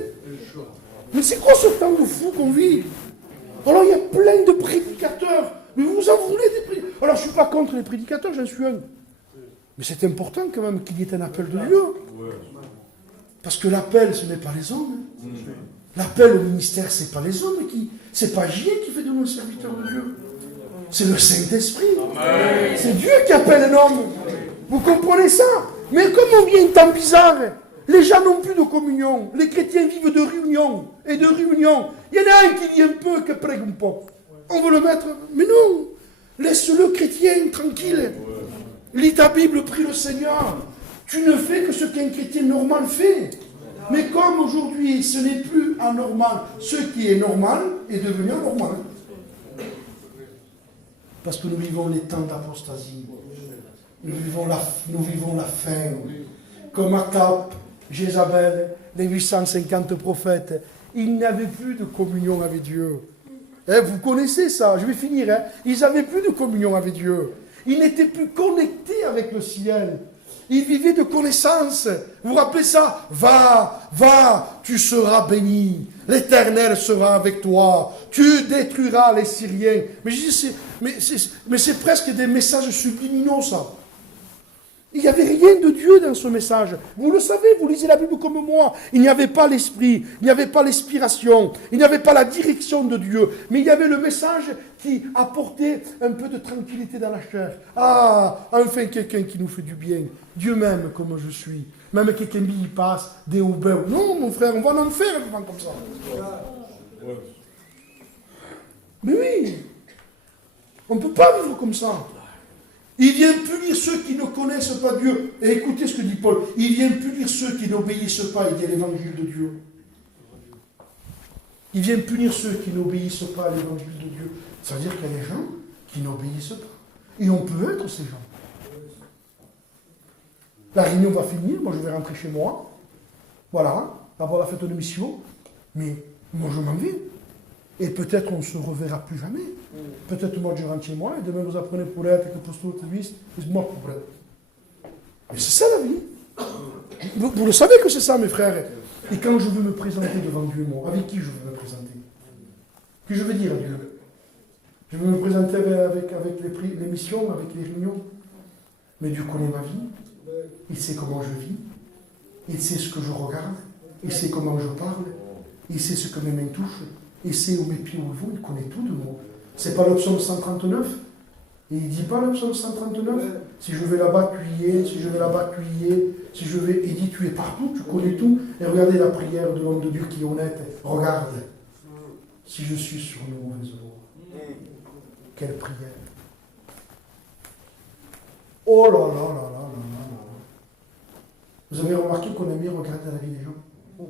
Mais c'est quoi ce temps de fou qu'on vit? Alors il y a plein de prédicateurs. Mais vous en voulez des prédicateurs? Alors je ne suis pas contre les prédicateurs, j'en suis un. Mais c'est important quand même qu'il y ait un appel de Dieu. Parce que l'appel, ce n'est pas les hommes. L'appel au ministère, ce n'est pas les hommes qui. C'est pas J qui fait de nous serviteurs de Dieu. C'est le Saint-Esprit. C'est Dieu qui appelle un homme. Vous comprenez ça? Mais comme on vit un temps bizarre, les gens n'ont plus de communion. Les chrétiens vivent de réunion et de réunion. Il y en a un qui lit un peu, qui prêche un peu. On veut le mettre. Mais non. Laisse-le chrétien tranquille. Lis ta Bible, prie le Seigneur. Tu ne fais que ce qu'un chrétien normal fait. Mais comme aujourd'hui, ce n'est plus anormal, ce qui est normal est devenu anormal. Parce que nous vivons les temps d'apostasie. Nous vivons la fin. Comme Akab, Jézabel, les 850 prophètes, ils n'avaient plus de communion avec Dieu. Vous connaissez ça, je vais finir. Ils n'avaient plus de communion avec Dieu. Ils n'étaient plus connectés avec le ciel. Ils vivaient de connaissances. Vous vous rappelez ça? Va, tu seras béni. L'Éternel sera avec toi. Tu détruiras les Syriens. Mais je dis, c'est presque des messages subliminaux, ça. Il n'y avait rien de Dieu dans ce message. Vous le savez, vous lisez la Bible comme moi. Il n'y avait pas l'esprit, il n'y avait pas l'inspiration, il n'y avait pas la direction de Dieu. Mais il y avait le message qui apportait un peu de tranquillité dans la chair. Ah, enfin quelqu'un qui nous fait du bien. Dieu m'aime comme je suis. Même quelqu'un qui passe des hauts-bains. Non, mon frère, on va en enfer un moment comme ça. Mais oui, on ne peut pas vivre comme ça. Il vient punir ceux qui ne connaissent pas Dieu. Et écoutez ce que dit Paul. Il vient punir ceux qui n'obéissent pas, il dit, à l'évangile de Dieu. Il vient punir ceux qui n'obéissent pas à l'évangile de Dieu. Ça veut dire qu'il y a des gens qui n'obéissent pas. Et on peut être ces gens. La réunion va finir, moi je vais rentrer chez moi. Voilà, avoir la fête de mission. Mais moi je m'en vais. Et peut-être on ne se reverra plus jamais. Peut-être moi je rentre chez moi et demain vous apprenez pour être que pour tout est mort pour être. Mais c'est ça la vie. Vous le savez que c'est ça, mes frères. Et quand je veux me présenter devant Dieu et moi, avec qui je veux me présenter? Que je veux dire à Dieu? Je veux me présenter avec les missions, avec les réunions. Mais Dieu connaît ma vie. Il sait comment je vis. Il sait ce que je regarde. Il sait comment je parle. Il sait ce que mes mains touchent. Il sait où mes pieds vont. Il connaît tout de moi. C'est pas le psaume 139. Et il ne dit pas le psaume 139. Si je vais là-bas, tu y es. Si je vais là-bas, tu y es. Si je vais, il dit, tu es partout, tu connais tout. Et regardez la prière de l'homme de Dieu qui est honnête. Regarde. Si je suis sur une mauvaise voie. Quelle prière. Oh là là là là là là là. Vous avez remarqué qu'on aime bien regarder la vie des gens?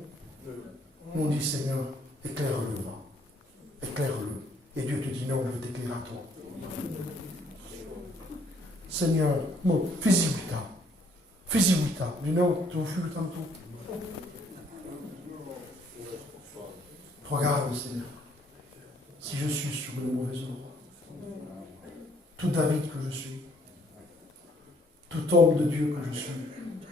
On dit, Seigneur, éclaire-le, va. Éclaire-le. Et Dieu te dit, non, je t'éclaire à toi. Seigneur, non, fais-y vita. Fais-y vita. Du non, tu fuis tantôt. Regarde, Seigneur, si je suis sur le mauvais endroit. Tout David que je suis, tout homme de Dieu que je suis,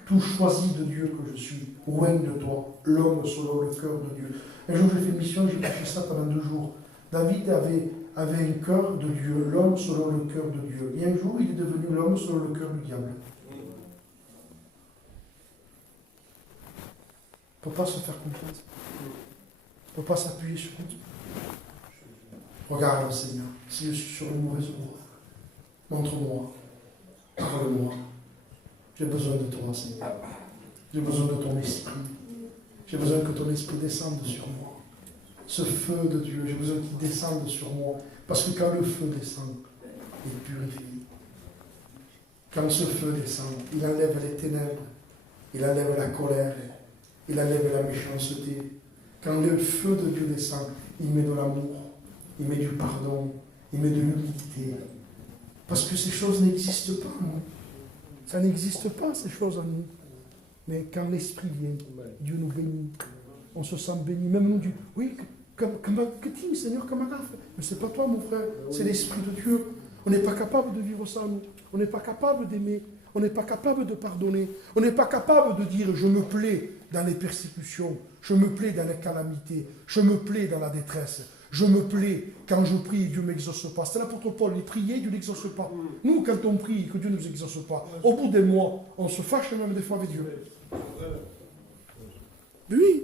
tout choisi de Dieu que je suis, loin de toi, l'homme selon le cœur de Dieu. Un jour, j'ai fait une mission, j'ai prêché ça pendant 2 jours. David avait un cœur de Dieu, l'homme selon le cœur de Dieu. Et un jour, il est devenu l'homme selon le cœur du diable. Il ne peut pas se faire confiance. Il ne peut pas s'appuyer sur Dieu. Regarde, Seigneur, si je suis sur le mauvais endroit, montre-moi, parle-moi. J'ai besoin de toi, Seigneur. J'ai besoin de ton esprit. J'ai besoin que ton esprit descende sur moi. Ce feu de Dieu, j'ai besoin qu'il descende sur moi. Parce que quand le feu descend, il purifie. Quand ce feu descend, il enlève les ténèbres, il enlève la colère, il enlève la méchanceté. Quand le feu de Dieu descend, il met de l'amour, il met du pardon, il met de l'humilité. Parce que ces choses n'existent pas en nous. Ça n'existe pas, ces choses en nous. Mais quand l'Esprit vient, Dieu nous bénit. On se sent béni. Même nous dit, oui, que dis, Seigneur, comme un mais c'est pas toi, mon frère, c'est l'Esprit de Dieu. On n'est pas capable de vivre ça, nous. On n'est pas capable d'aimer. On n'est pas capable de pardonner. On n'est pas capable de dire, je me plais dans les persécutions. Je me plais dans les calamités. Je me plais dans la détresse. Je me plais quand je prie et Dieu ne m'exauce pas. C'est l'apôtre Paul, il priait, Dieu n'exauce pas. Nous, quand on prie et que Dieu ne nous exauce pas, au bout des mois, on se fâche même des fois avec Dieu. Oui,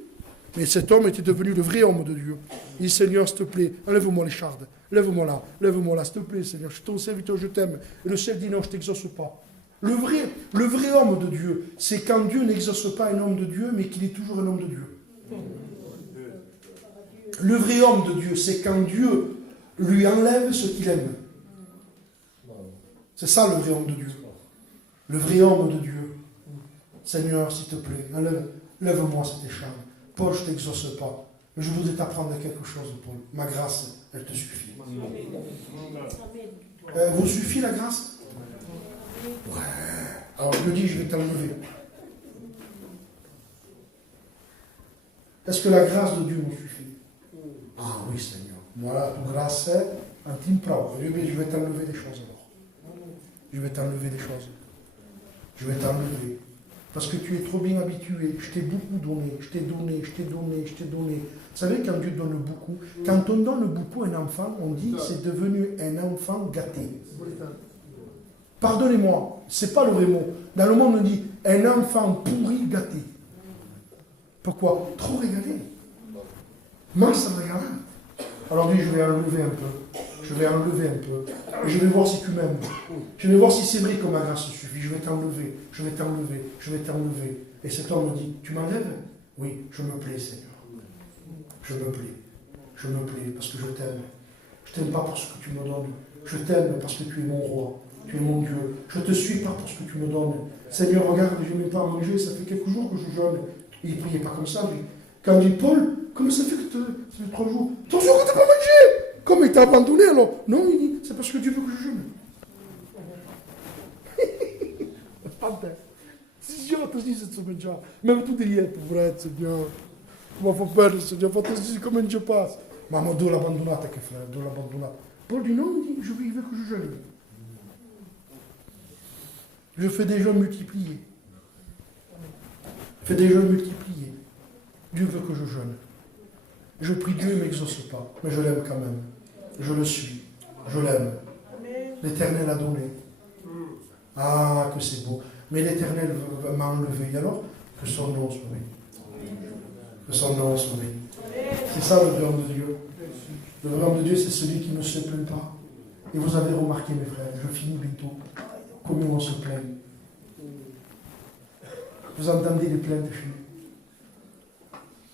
mais cet homme était devenu le vrai homme de Dieu. Il dit, Seigneur, s'il te plaît, enlève-moi l'écharde. Lève-moi là, s'il te plaît, Seigneur. Je suis ton serviteur, je t'aime. Et le ciel dit, non, je ne t'exauce pas. Le vrai homme de Dieu, c'est quand Dieu n'exauce pas un homme de Dieu, mais qu'il est toujours un homme de Dieu. Le vrai homme de Dieu, c'est quand Dieu lui enlève ce qu'il aime. C'est ça le vrai homme de Dieu. Le vrai homme de Dieu. Seigneur, s'il te plaît, lève-moi cette écharpe. Paul, je ne t'exauce pas. Mais je voudrais t'apprendre quelque chose, Paul. Ma grâce, elle te suffit. Vous suffit la grâce? Ouais. Alors je me dis, je vais t'enlever. Est-ce que la grâce de Dieu nous suffit? Ah oui, Seigneur. Voilà, toute grâce est intime propre. Je vais t'enlever des choses alors. Je vais t'enlever des choses. Je vais t'enlever. Parce que tu es trop bien habitué. Je t'ai beaucoup donné. Je t'ai donné. Vous savez, quand Dieu donne beaucoup, quand on donne beaucoup à un enfant, on dit c'est devenu un enfant gâté. Pardonnez-moi, c'est pas le vrai mot. Dans le monde, on dit un enfant pourri gâté. Pourquoi? Trop régalé. Masse régalante. Alors dis, je vais enlever un peu. Et je vais voir si tu m'aimes. Je vais voir si c'est vrai que ma grâce suffit. Je vais t'enlever. Et cet homme me dit, tu m'enlèves? Oui, je me plais, Seigneur. Je me plais parce que je t'aime. Je t'aime pas pour ce que tu me donnes. Je t'aime parce que tu es mon roi. Tu es mon Dieu. Je ne te suis pas pour ce que tu me donnes. Seigneur, regarde, je n'ai pas à manger. Ça fait quelques jours que je jeûne. Il ne priait pas comme ça, lui. Quand il dit, Paul, comment ça fait que ça fait 3 jours? 3 jours que tu n'as pas mangé? Comme il t'a abandonné alors? Non, il dit, c'est parce que Dieu veut que je jeûne. Signor, ti dice già, même tout est vrai, Seigneur. Come fa bene, Seigneur, fate come je passe. Ma dove l'ha abbandonata che frère, dove l'ha abbandonata? Paul dit non, il dit, il veut que je jeûne. Je fais des jeûnes multipliés. Dieu veut que je jeûne. Je prie Dieu, il ne m'exauce pas, mais je l'aime quand même. Je le suis. Je l'aime. L'Éternel a donné. Ah, que c'est beau. Mais l'Éternel m'a enlevé. Et alors, que son nom soit béni. Que son nom soit béni. C'est ça le vrai homme de Dieu. Le vrai homme de Dieu, c'est celui qui ne se plaint pas. Et vous avez remarqué, mes frères, je finis bientôt, comment on se plaint. Vous entendez les plaintes chez nous.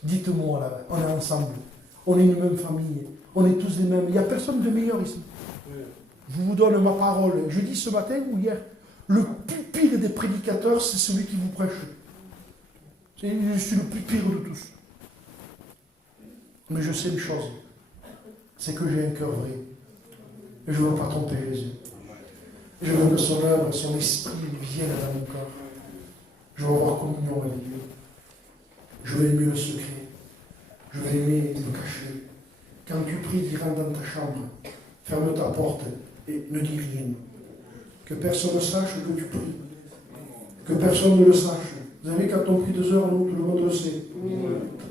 Dites-moi là, on est ensemble. On est une même famille. On est tous les mêmes. Il n'y a personne de meilleur ici. Je vous donne ma parole. Je dis ce matin ou hier, le plus pire des prédicateurs, c'est celui qui vous prêche. Je suis le plus pire de tous. Mais je sais une chose, c'est que j'ai un cœur vrai. Et je ne veux pas tromper Jésus. Je veux que son œuvre, son esprit vienne dans mon cœur. Je veux avoir communion avec Dieu. Je veux aimer le secret. Je veux aimer le cacher. Quand tu pries, dis rentre dans ta chambre. Ferme ta porte et ne dis rien. Que personne ne sache que tu pries. Que personne ne le sache. Vous savez, quand on prie 2 heures, nous, tout le monde le sait.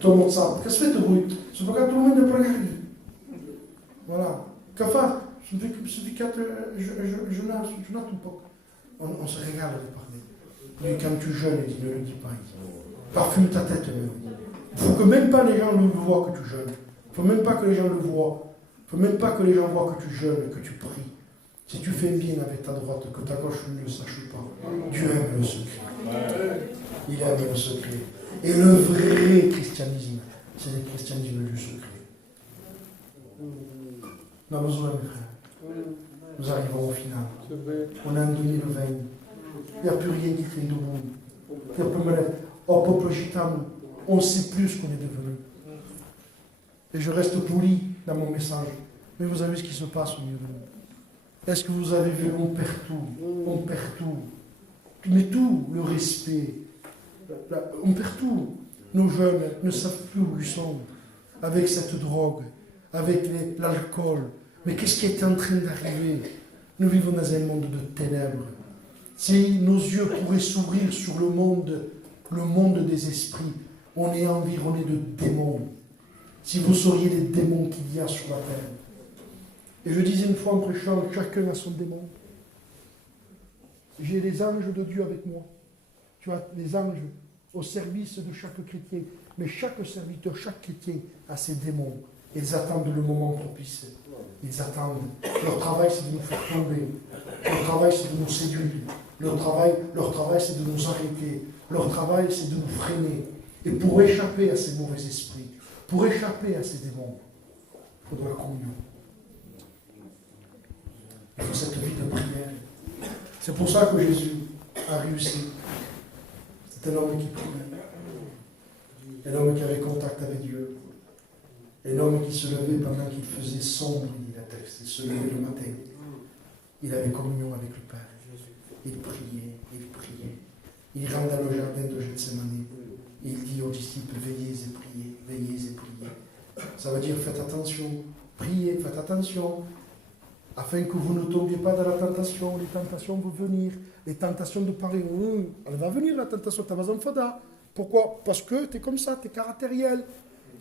Tout le monde sait. Qu'est-ce que fait de bruit? C'est pas quand tout le monde est prêt. Voilà. Que faire? On se régale de parler. Mais quand tu jeûnes, il ne le dit pas. Parfume ta tête. Il ne faut que même pas les gens le voient que tu jeûnes. Il ne faut même pas que les gens le voient. Il ne faut même pas que les gens voient que tu jeûnes, que tu pries. Si tu fais bien avec ta droite, que ta gauche ne le sache pas. Dieu aime le secret. Il aime le secret. Et le vrai christianisme, c'est le christianisme du secret. On a besoin, mes frères. Nous arrivons au final. On est en 2020. Il n'y a plus rien qui crie debout. Il n'y a plus de au peuple gitano. On ne sait plus ce qu'on est devenu. Et je reste poli dans mon message. Mais vous savez ce qui se passe au milieu de nous. Est-ce que vous avez vu? On perd tout. On perd tout. Mais tout, le respect. On perd tout. Nos jeunes ne savent plus où ils sont. Avec cette drogue, avec l'alcool. Mais qu'est-ce qui est en train d'arriver? Nous vivons dans un monde de ténèbres. Si nos yeux pourraient s'ouvrir sur le monde des esprits, on est environné de démons. Si vous sauriez les démons qu'il y a sur la terre. Et je disais une fois en prêchant, chacun a son démon. J'ai les anges de Dieu avec moi. Tu as les anges au service de chaque chrétien. Mais chaque serviteur, chaque chrétien a ses démons. Ils attendent le moment propice. Ils attendent. Leur travail, c'est de nous faire tomber. Leur travail, c'est de nous séduire. Leur travail, c'est de nous arrêter. Leur travail, c'est de nous freiner. Et pour échapper à ces mauvais esprits, pour échapper à ces démons, il faudra la communion. Il faut cette vie de prière. C'est pour ça que Jésus a réussi. C'est un homme qui priait. Un homme qui avait contact avec Dieu. Un homme qui se levait pendant qu'il faisait sombre, dit la texte. Il se levait le matin. Il avait communion avec le Père. Il priait, il priait. Il rentre dans le jardin de Gethsémani. Il dit aux disciples, veillez et priez, veillez et priez. Ça veut dire, faites attention, priez, faites attention, afin que vous ne tombiez pas dans la tentation. Les tentations vont venir, les tentations de parler. Elle va venir la tentation, tu vas en fada. Pourquoi? Parce que tu es comme ça, tu es caractériel,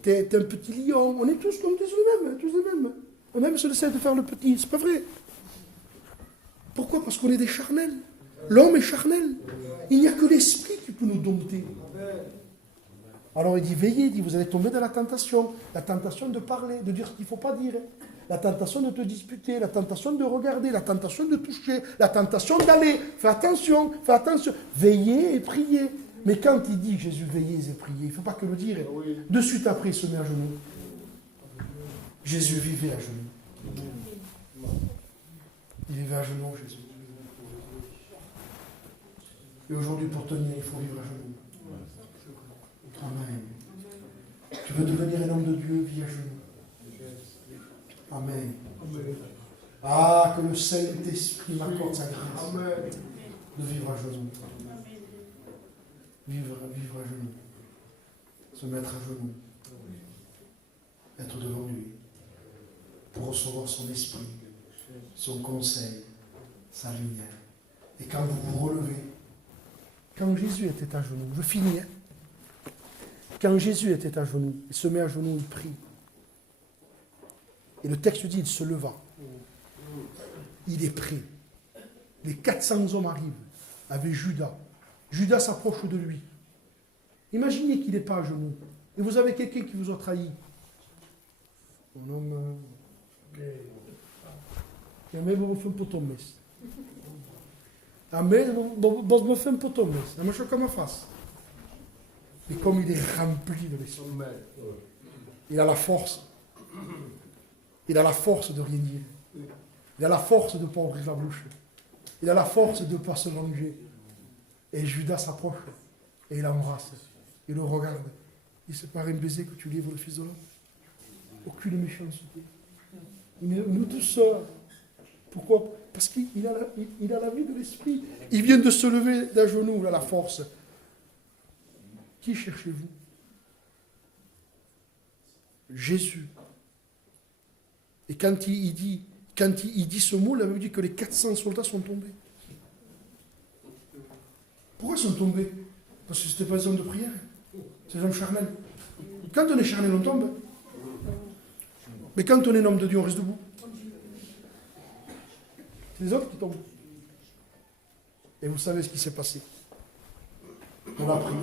tu es un petit lion. On est tous comme tous les mêmes. On aime se laisser de faire le petit, c'est pas vrai. Pourquoi? Parce qu'on est des charnels. L'homme est charnel. Il n'y a que l'esprit qui peut nous dompter. Alors il dit, veillez, il dit, vous allez tomber dans la tentation de parler, de dire ce qu'il ne faut pas dire, la tentation de te disputer, la tentation de regarder, la tentation de toucher, la tentation d'aller. Fais attention, veillez et priez. Mais quand il dit, Jésus, veillez et priez, il ne faut pas que le dire. De suite après, il se met à genoux. Jésus vivait à genoux. Il vivait à genoux, Jésus. Et aujourd'hui, pour tenir, il faut vivre à genoux. Amen. Tu veux devenir un homme de Dieu, vis à genoux. Amen. Ah, que le Saint-Esprit m'accorde sa grâce de vivre à genoux. Vivre à genoux. Se mettre à genoux. Être devant lui. Pour recevoir son esprit, son conseil, sa lumière. Et quand vous vous relevez, quand Jésus était à genoux, je finis, hein? Quand Jésus était à genoux, il se met à genoux, il prie. Et le texte dit, il se leva. Il est prêt. Les 400 hommes arrivent avec Judas. Judas s'approche de lui. Imaginez qu'il n'est pas à genoux. Et vous avez quelqu'un qui vous a trahi. Mon homme... E a me vou faire un peu tomber. A me vou faire un peu tomber. A me choque ma face. Et comme il est rempli de l'esprit, il a la force. Il a la force de rien dire. Il a la force de ne pas ouvrir la bouche. Il a la force de ne pas se venger. Et Judas s'approche et il embrasse. Il le regarde. Il c'est par un baiser que tu livres le Fils de l'homme. Aucune méchanceté. Nous tous, pourquoi? Parce qu'il a la vie de l'esprit. Il vient de se lever d'un genou, il a la force. Qui cherchez-vous? Jésus. Et quand il dit ce mot, il veut dire que les 400 soldats sont tombés. Pourquoi ils sont tombés? Parce que ce n'était pas des hommes de prière. C'est des hommes charnels. Quand on est charnel, on tombe. Mais quand on est un homme de Dieu, on reste debout. C'est les autres qui tombent. Et vous savez ce qui s'est passé. On a prié.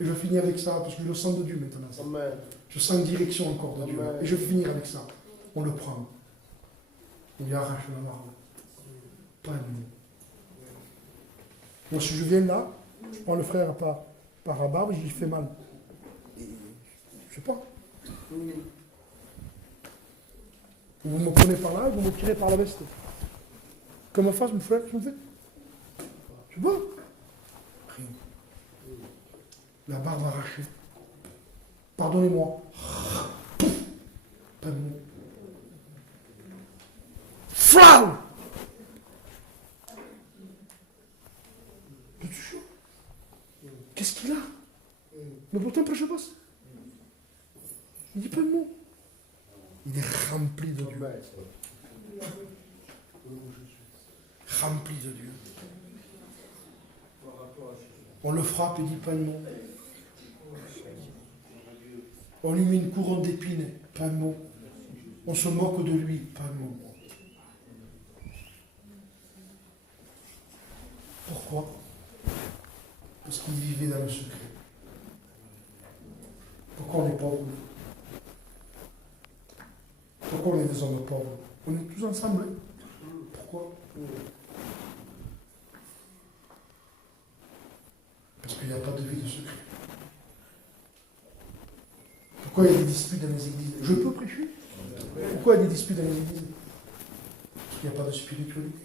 Et je finis avec ça, parce que je le sens de Dieu maintenant. Amen. Je sens une direction encore de Dieu. Amen. Et je vais finir avec ça. On le prend. On lui arrache la barbe. Pas un mot. Moi, si je viens là, je prends le frère par la barbe et je lui fais mal. Et, je sais pas. Vous me prenez par là et vous me tirez par la veste. Comme en face, mon frère, je me fais. Je sais pas. Rien. La barbe arrachée. Pardonnez-moi. Pas de mot. Flau! Qu'est-ce qu'il a? Mais pourtant, après, je passe. Il dit pas de mots. Il est rempli de Dieu. Rempli de Dieu. On le frappe, il dit pas de mots. On lui met une couronne d'épines, pas de mots. On se moque de lui, pas de mots. Pourquoi? Parce qu'il vivait dans le secret. Pourquoi on est pauvre? Pourquoi on est des hommes pauvres? On est tous ensemble. Pourquoi? Parce qu'il n'y a pas de vie de secret. Pourquoi il y a des disputes dans les églises? Je peux prêcher? Pourquoi il y a des disputes dans les églises? Parce qu'il n'y a pas de spiritualité.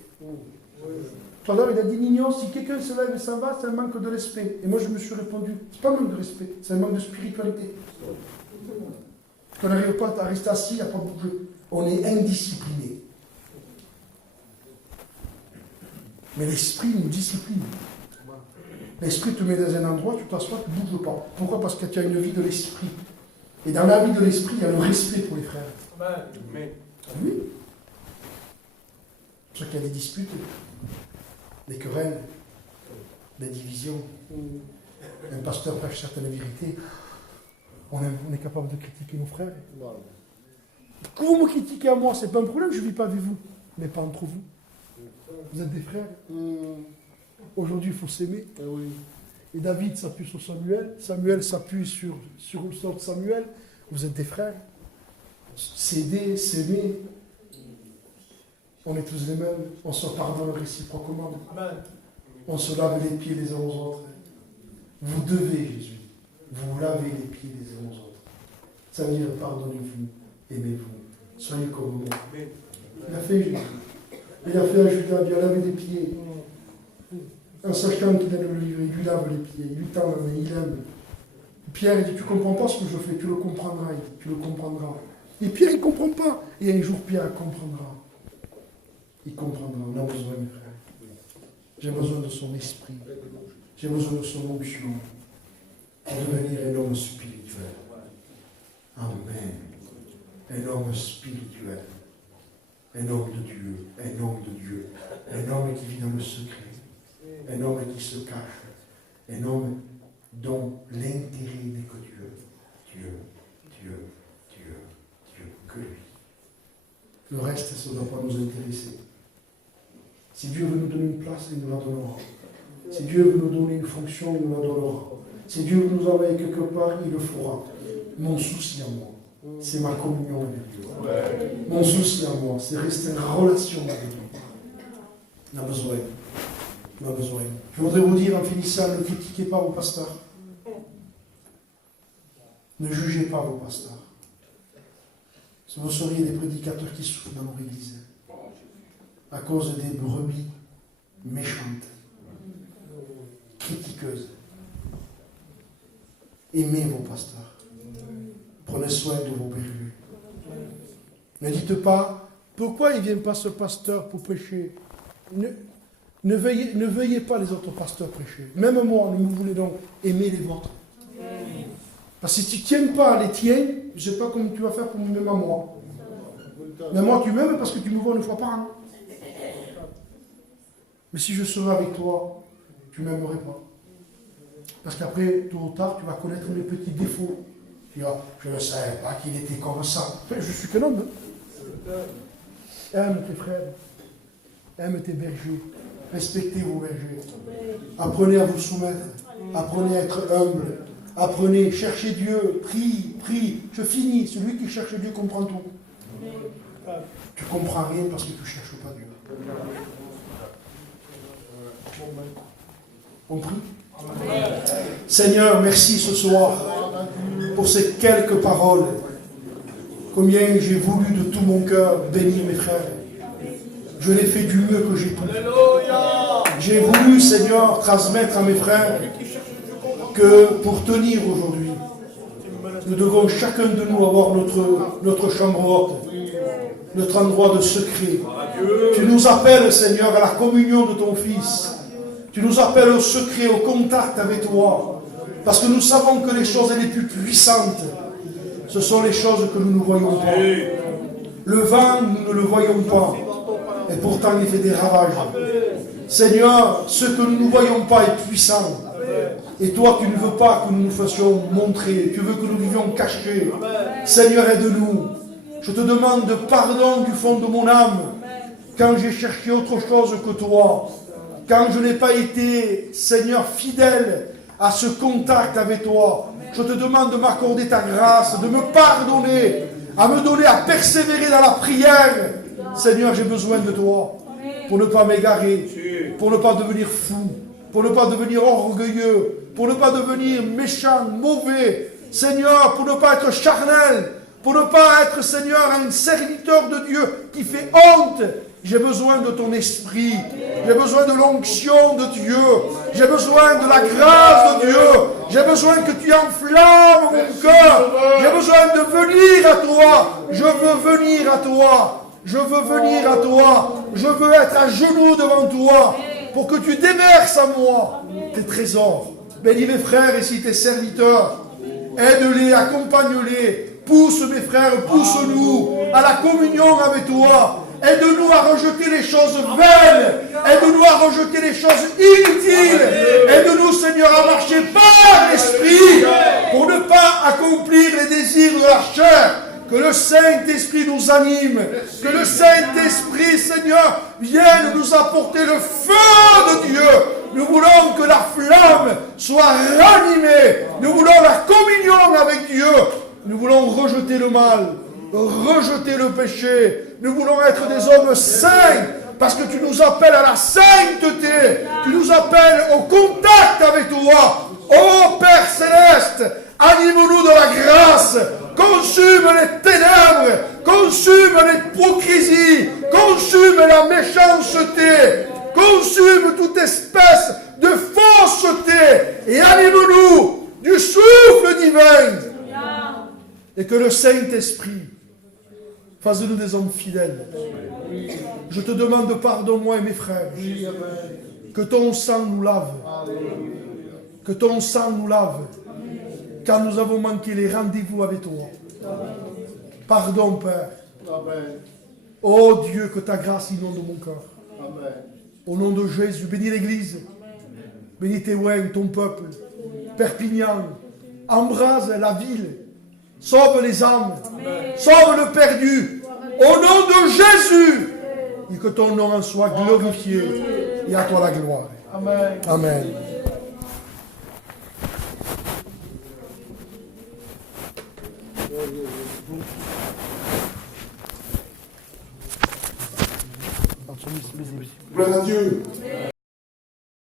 Tout à l'heure, il a dit, Nignon, si quelqu'un se lève et s'en va, c'est un manque de respect. Et moi, je me suis répondu, c'est pas un manque de respect, c'est un manque de spiritualité. Parce qu'on n'arrive pas à rester assis, à ne pas bouger. On est indiscipliné. Mais l'esprit nous discipline. L'esprit te met dans un endroit, tu t'assois, tu ne bouges pas. Pourquoi? Parce que tu as une vie de l'esprit. Et dans la vie de l'esprit, il y a le respect pour les frères. Amen. Oui. C'est pour ça qu'il y a des disputes, des querelles, des divisions. Un pasteur prêche certaines vérités. On est capable de critiquer nos frères. Que vous me critiquez à moi, c'est pas un problème, je ne vis pas avec vous. Mais pas entre vous. Vous êtes des frères. Aujourd'hui, il faut s'aimer. Et David s'appuie sur Samuel. Samuel s'appuie sur l'autre Samuel. Vous êtes des frères. S'aider, s'aimer. On est tous les mêmes. On se pardonne réciproquement. On se lave les pieds les uns aux autres. Vous devez, Jésus, vous lavez les pieds les uns aux autres. Ça veut dire pardonnez-vous, aimez-vous, soyez comme moi. Il a fait Jésus. Il a fait à Judas, il a lavé les pieds. En sachant qu'il allait le livrer, il lui lave les pieds, il lui tend la main, il aime. Pierre, il dit, tu ne comprends pas ce que je fais, tu le comprendras, tu le comprendras. Et Pierre, il ne comprend pas. Et un jour, Pierre comprendra. Il comprendra, on a besoin, mes frères. J'ai besoin de son esprit. J'ai besoin de son onction pour devenir un homme spirituel. Amen. Un homme spirituel. Un homme de Dieu. Un homme de Dieu. Un homme qui vit dans le secret. Un homme qui se cache. Un homme dont l'intérêt n'est que Dieu. Dieu, Dieu, Dieu, Dieu, que lui. Le reste, ça ne doit pas nous intéresser. Si Dieu veut nous donner une place, il nous la donnera. Si Dieu veut nous donner une fonction, il nous la donnera. Si Dieu veut nous envoyer quelque part, il le fera. Mon souci à moi, c'est ma communion avec Dieu. Mon souci à moi, c'est rester en relation avec Dieu. On a besoin. On a besoin. Je voudrais vous dire en finissant, ne critiquez pas vos pasteurs. Ne jugez pas vos pasteurs. Si vous seriez des prédicateurs qui souffrent dans nos églises, à cause des brebis méchantes, critiqueuses. Aimez vos pasteurs. Prenez soin de vos bergers. Ne dites pas, pourquoi il ne vient pas ce pasteur pour prêcher? Ne veuillez pas les autres pasteurs prêcher. Même moi, nous voulons donc aimer les vôtres. Parce que si tu ne tiens pas les tiens, je ne sais pas comment tu vas faire pour m'aimer à moi. Mais moi, tu m'aimes parce que tu me vois une fois par an. Mais si je serai avec toi, tu ne m'aimerais pas. Parce qu'après, tôt ou tard, tu vas connaître mes petits défauts. Tu vas, je ne savais pas qu'il était comme ça. Je suis qu'un homme. Aime tes frères. Aime tes bergers. Respectez vos bergers. Apprenez à vous soumettre. Apprenez à être humble. Apprenez, cherchez Dieu. Prie. Je finis. Celui qui cherche Dieu comprend tout. Tu ne comprends rien parce que tu ne cherches pas Dieu. Compris? Seigneur, merci ce soir pour ces quelques paroles. Combien j'ai voulu de tout mon cœur bénir mes frères. Je l'ai fait du mieux que j'ai pu. J'ai voulu, Seigneur, transmettre à mes frères que pour tenir aujourd'hui, nous devons chacun de nous avoir notre chambre haute, notre endroit de secret. Tu nous appelles, Seigneur, à la communion de ton Fils. Tu nous appelles au secret, au contact avec toi. Parce que nous savons que les choses les plus puissantes, ce sont les choses que nous ne voyons pas. Le vent, nous ne le voyons pas. Et pourtant, il fait des ravages. Seigneur, ce que nous ne voyons pas est puissant. Et toi, tu ne veux pas que nous nous fassions montrer. Tu veux que nous vivions cachés. Seigneur, aide-nous. Je te demande pardon du fond de mon âme quand j'ai cherché autre chose que toi. Quand je n'ai pas été, Seigneur, fidèle à ce contact avec toi. Je te demande de m'accorder ta grâce, de me pardonner, à me donner à persévérer dans la prière. Seigneur, j'ai besoin de toi pour ne pas m'égarer, pour ne pas devenir fou, pour ne pas devenir orgueilleux, pour ne pas devenir méchant, mauvais. Seigneur, pour ne pas être charnel, pour ne pas être, Seigneur, un serviteur de Dieu qui fait honte. J'ai besoin de ton esprit. J'ai besoin de l'onction de Dieu. J'ai besoin de la grâce de Dieu. J'ai besoin que tu enflammes mon cœur. J'ai besoin de venir à toi. Je veux venir à toi. Je veux venir à toi. Je veux être à genoux devant toi pour que tu déverses à moi tes trésors. Bénis mes frères et si tes serviteurs. Aide-les, accompagne-les. Pousse mes frères, pousse-nous à la communion avec toi. Aide-nous à rejeter les choses vaines. Aide-nous à rejeter les choses inutiles. Aide-nous, Seigneur, à marcher par l'Esprit pour ne pas accomplir les désirs de la chair. Que le Saint-Esprit nous anime. Que le Saint-Esprit, Seigneur, vienne nous apporter le feu de Dieu. Nous voulons que la flamme soit ranimée. Nous voulons la communion avec Dieu. Nous voulons rejeter le mal, rejeter le péché. Nous voulons être des hommes saints parce que tu nous appelles à la sainteté. Tu nous appelles au contact avec toi. Ô Père Céleste, anime-nous de la grâce. Consume les ténèbres, consume l'hypocrisie, consume la méchanceté, consume toute espèce de fausseté et anime-nous du souffle divin. Et que le Saint-Esprit fasse de nous des hommes fidèles. Je te demande pardon, moi et mes frères. Que ton sang nous lave. Que ton sang nous lave. Car nous avons manqué les rendez-vous avec toi. Pardon, Père. Oh Dieu, que ta grâce inonde mon cœur. Au nom de Jésus, bénis l'Église. Bénis Téouin, ton peuple. Perpignan. Embrase la ville. Sauve les âmes. Sauve le perdu. Au nom de Jésus. Et que ton nom en soit glorifié. Et à toi la gloire. Amen. Amen. Gloire à Dieu.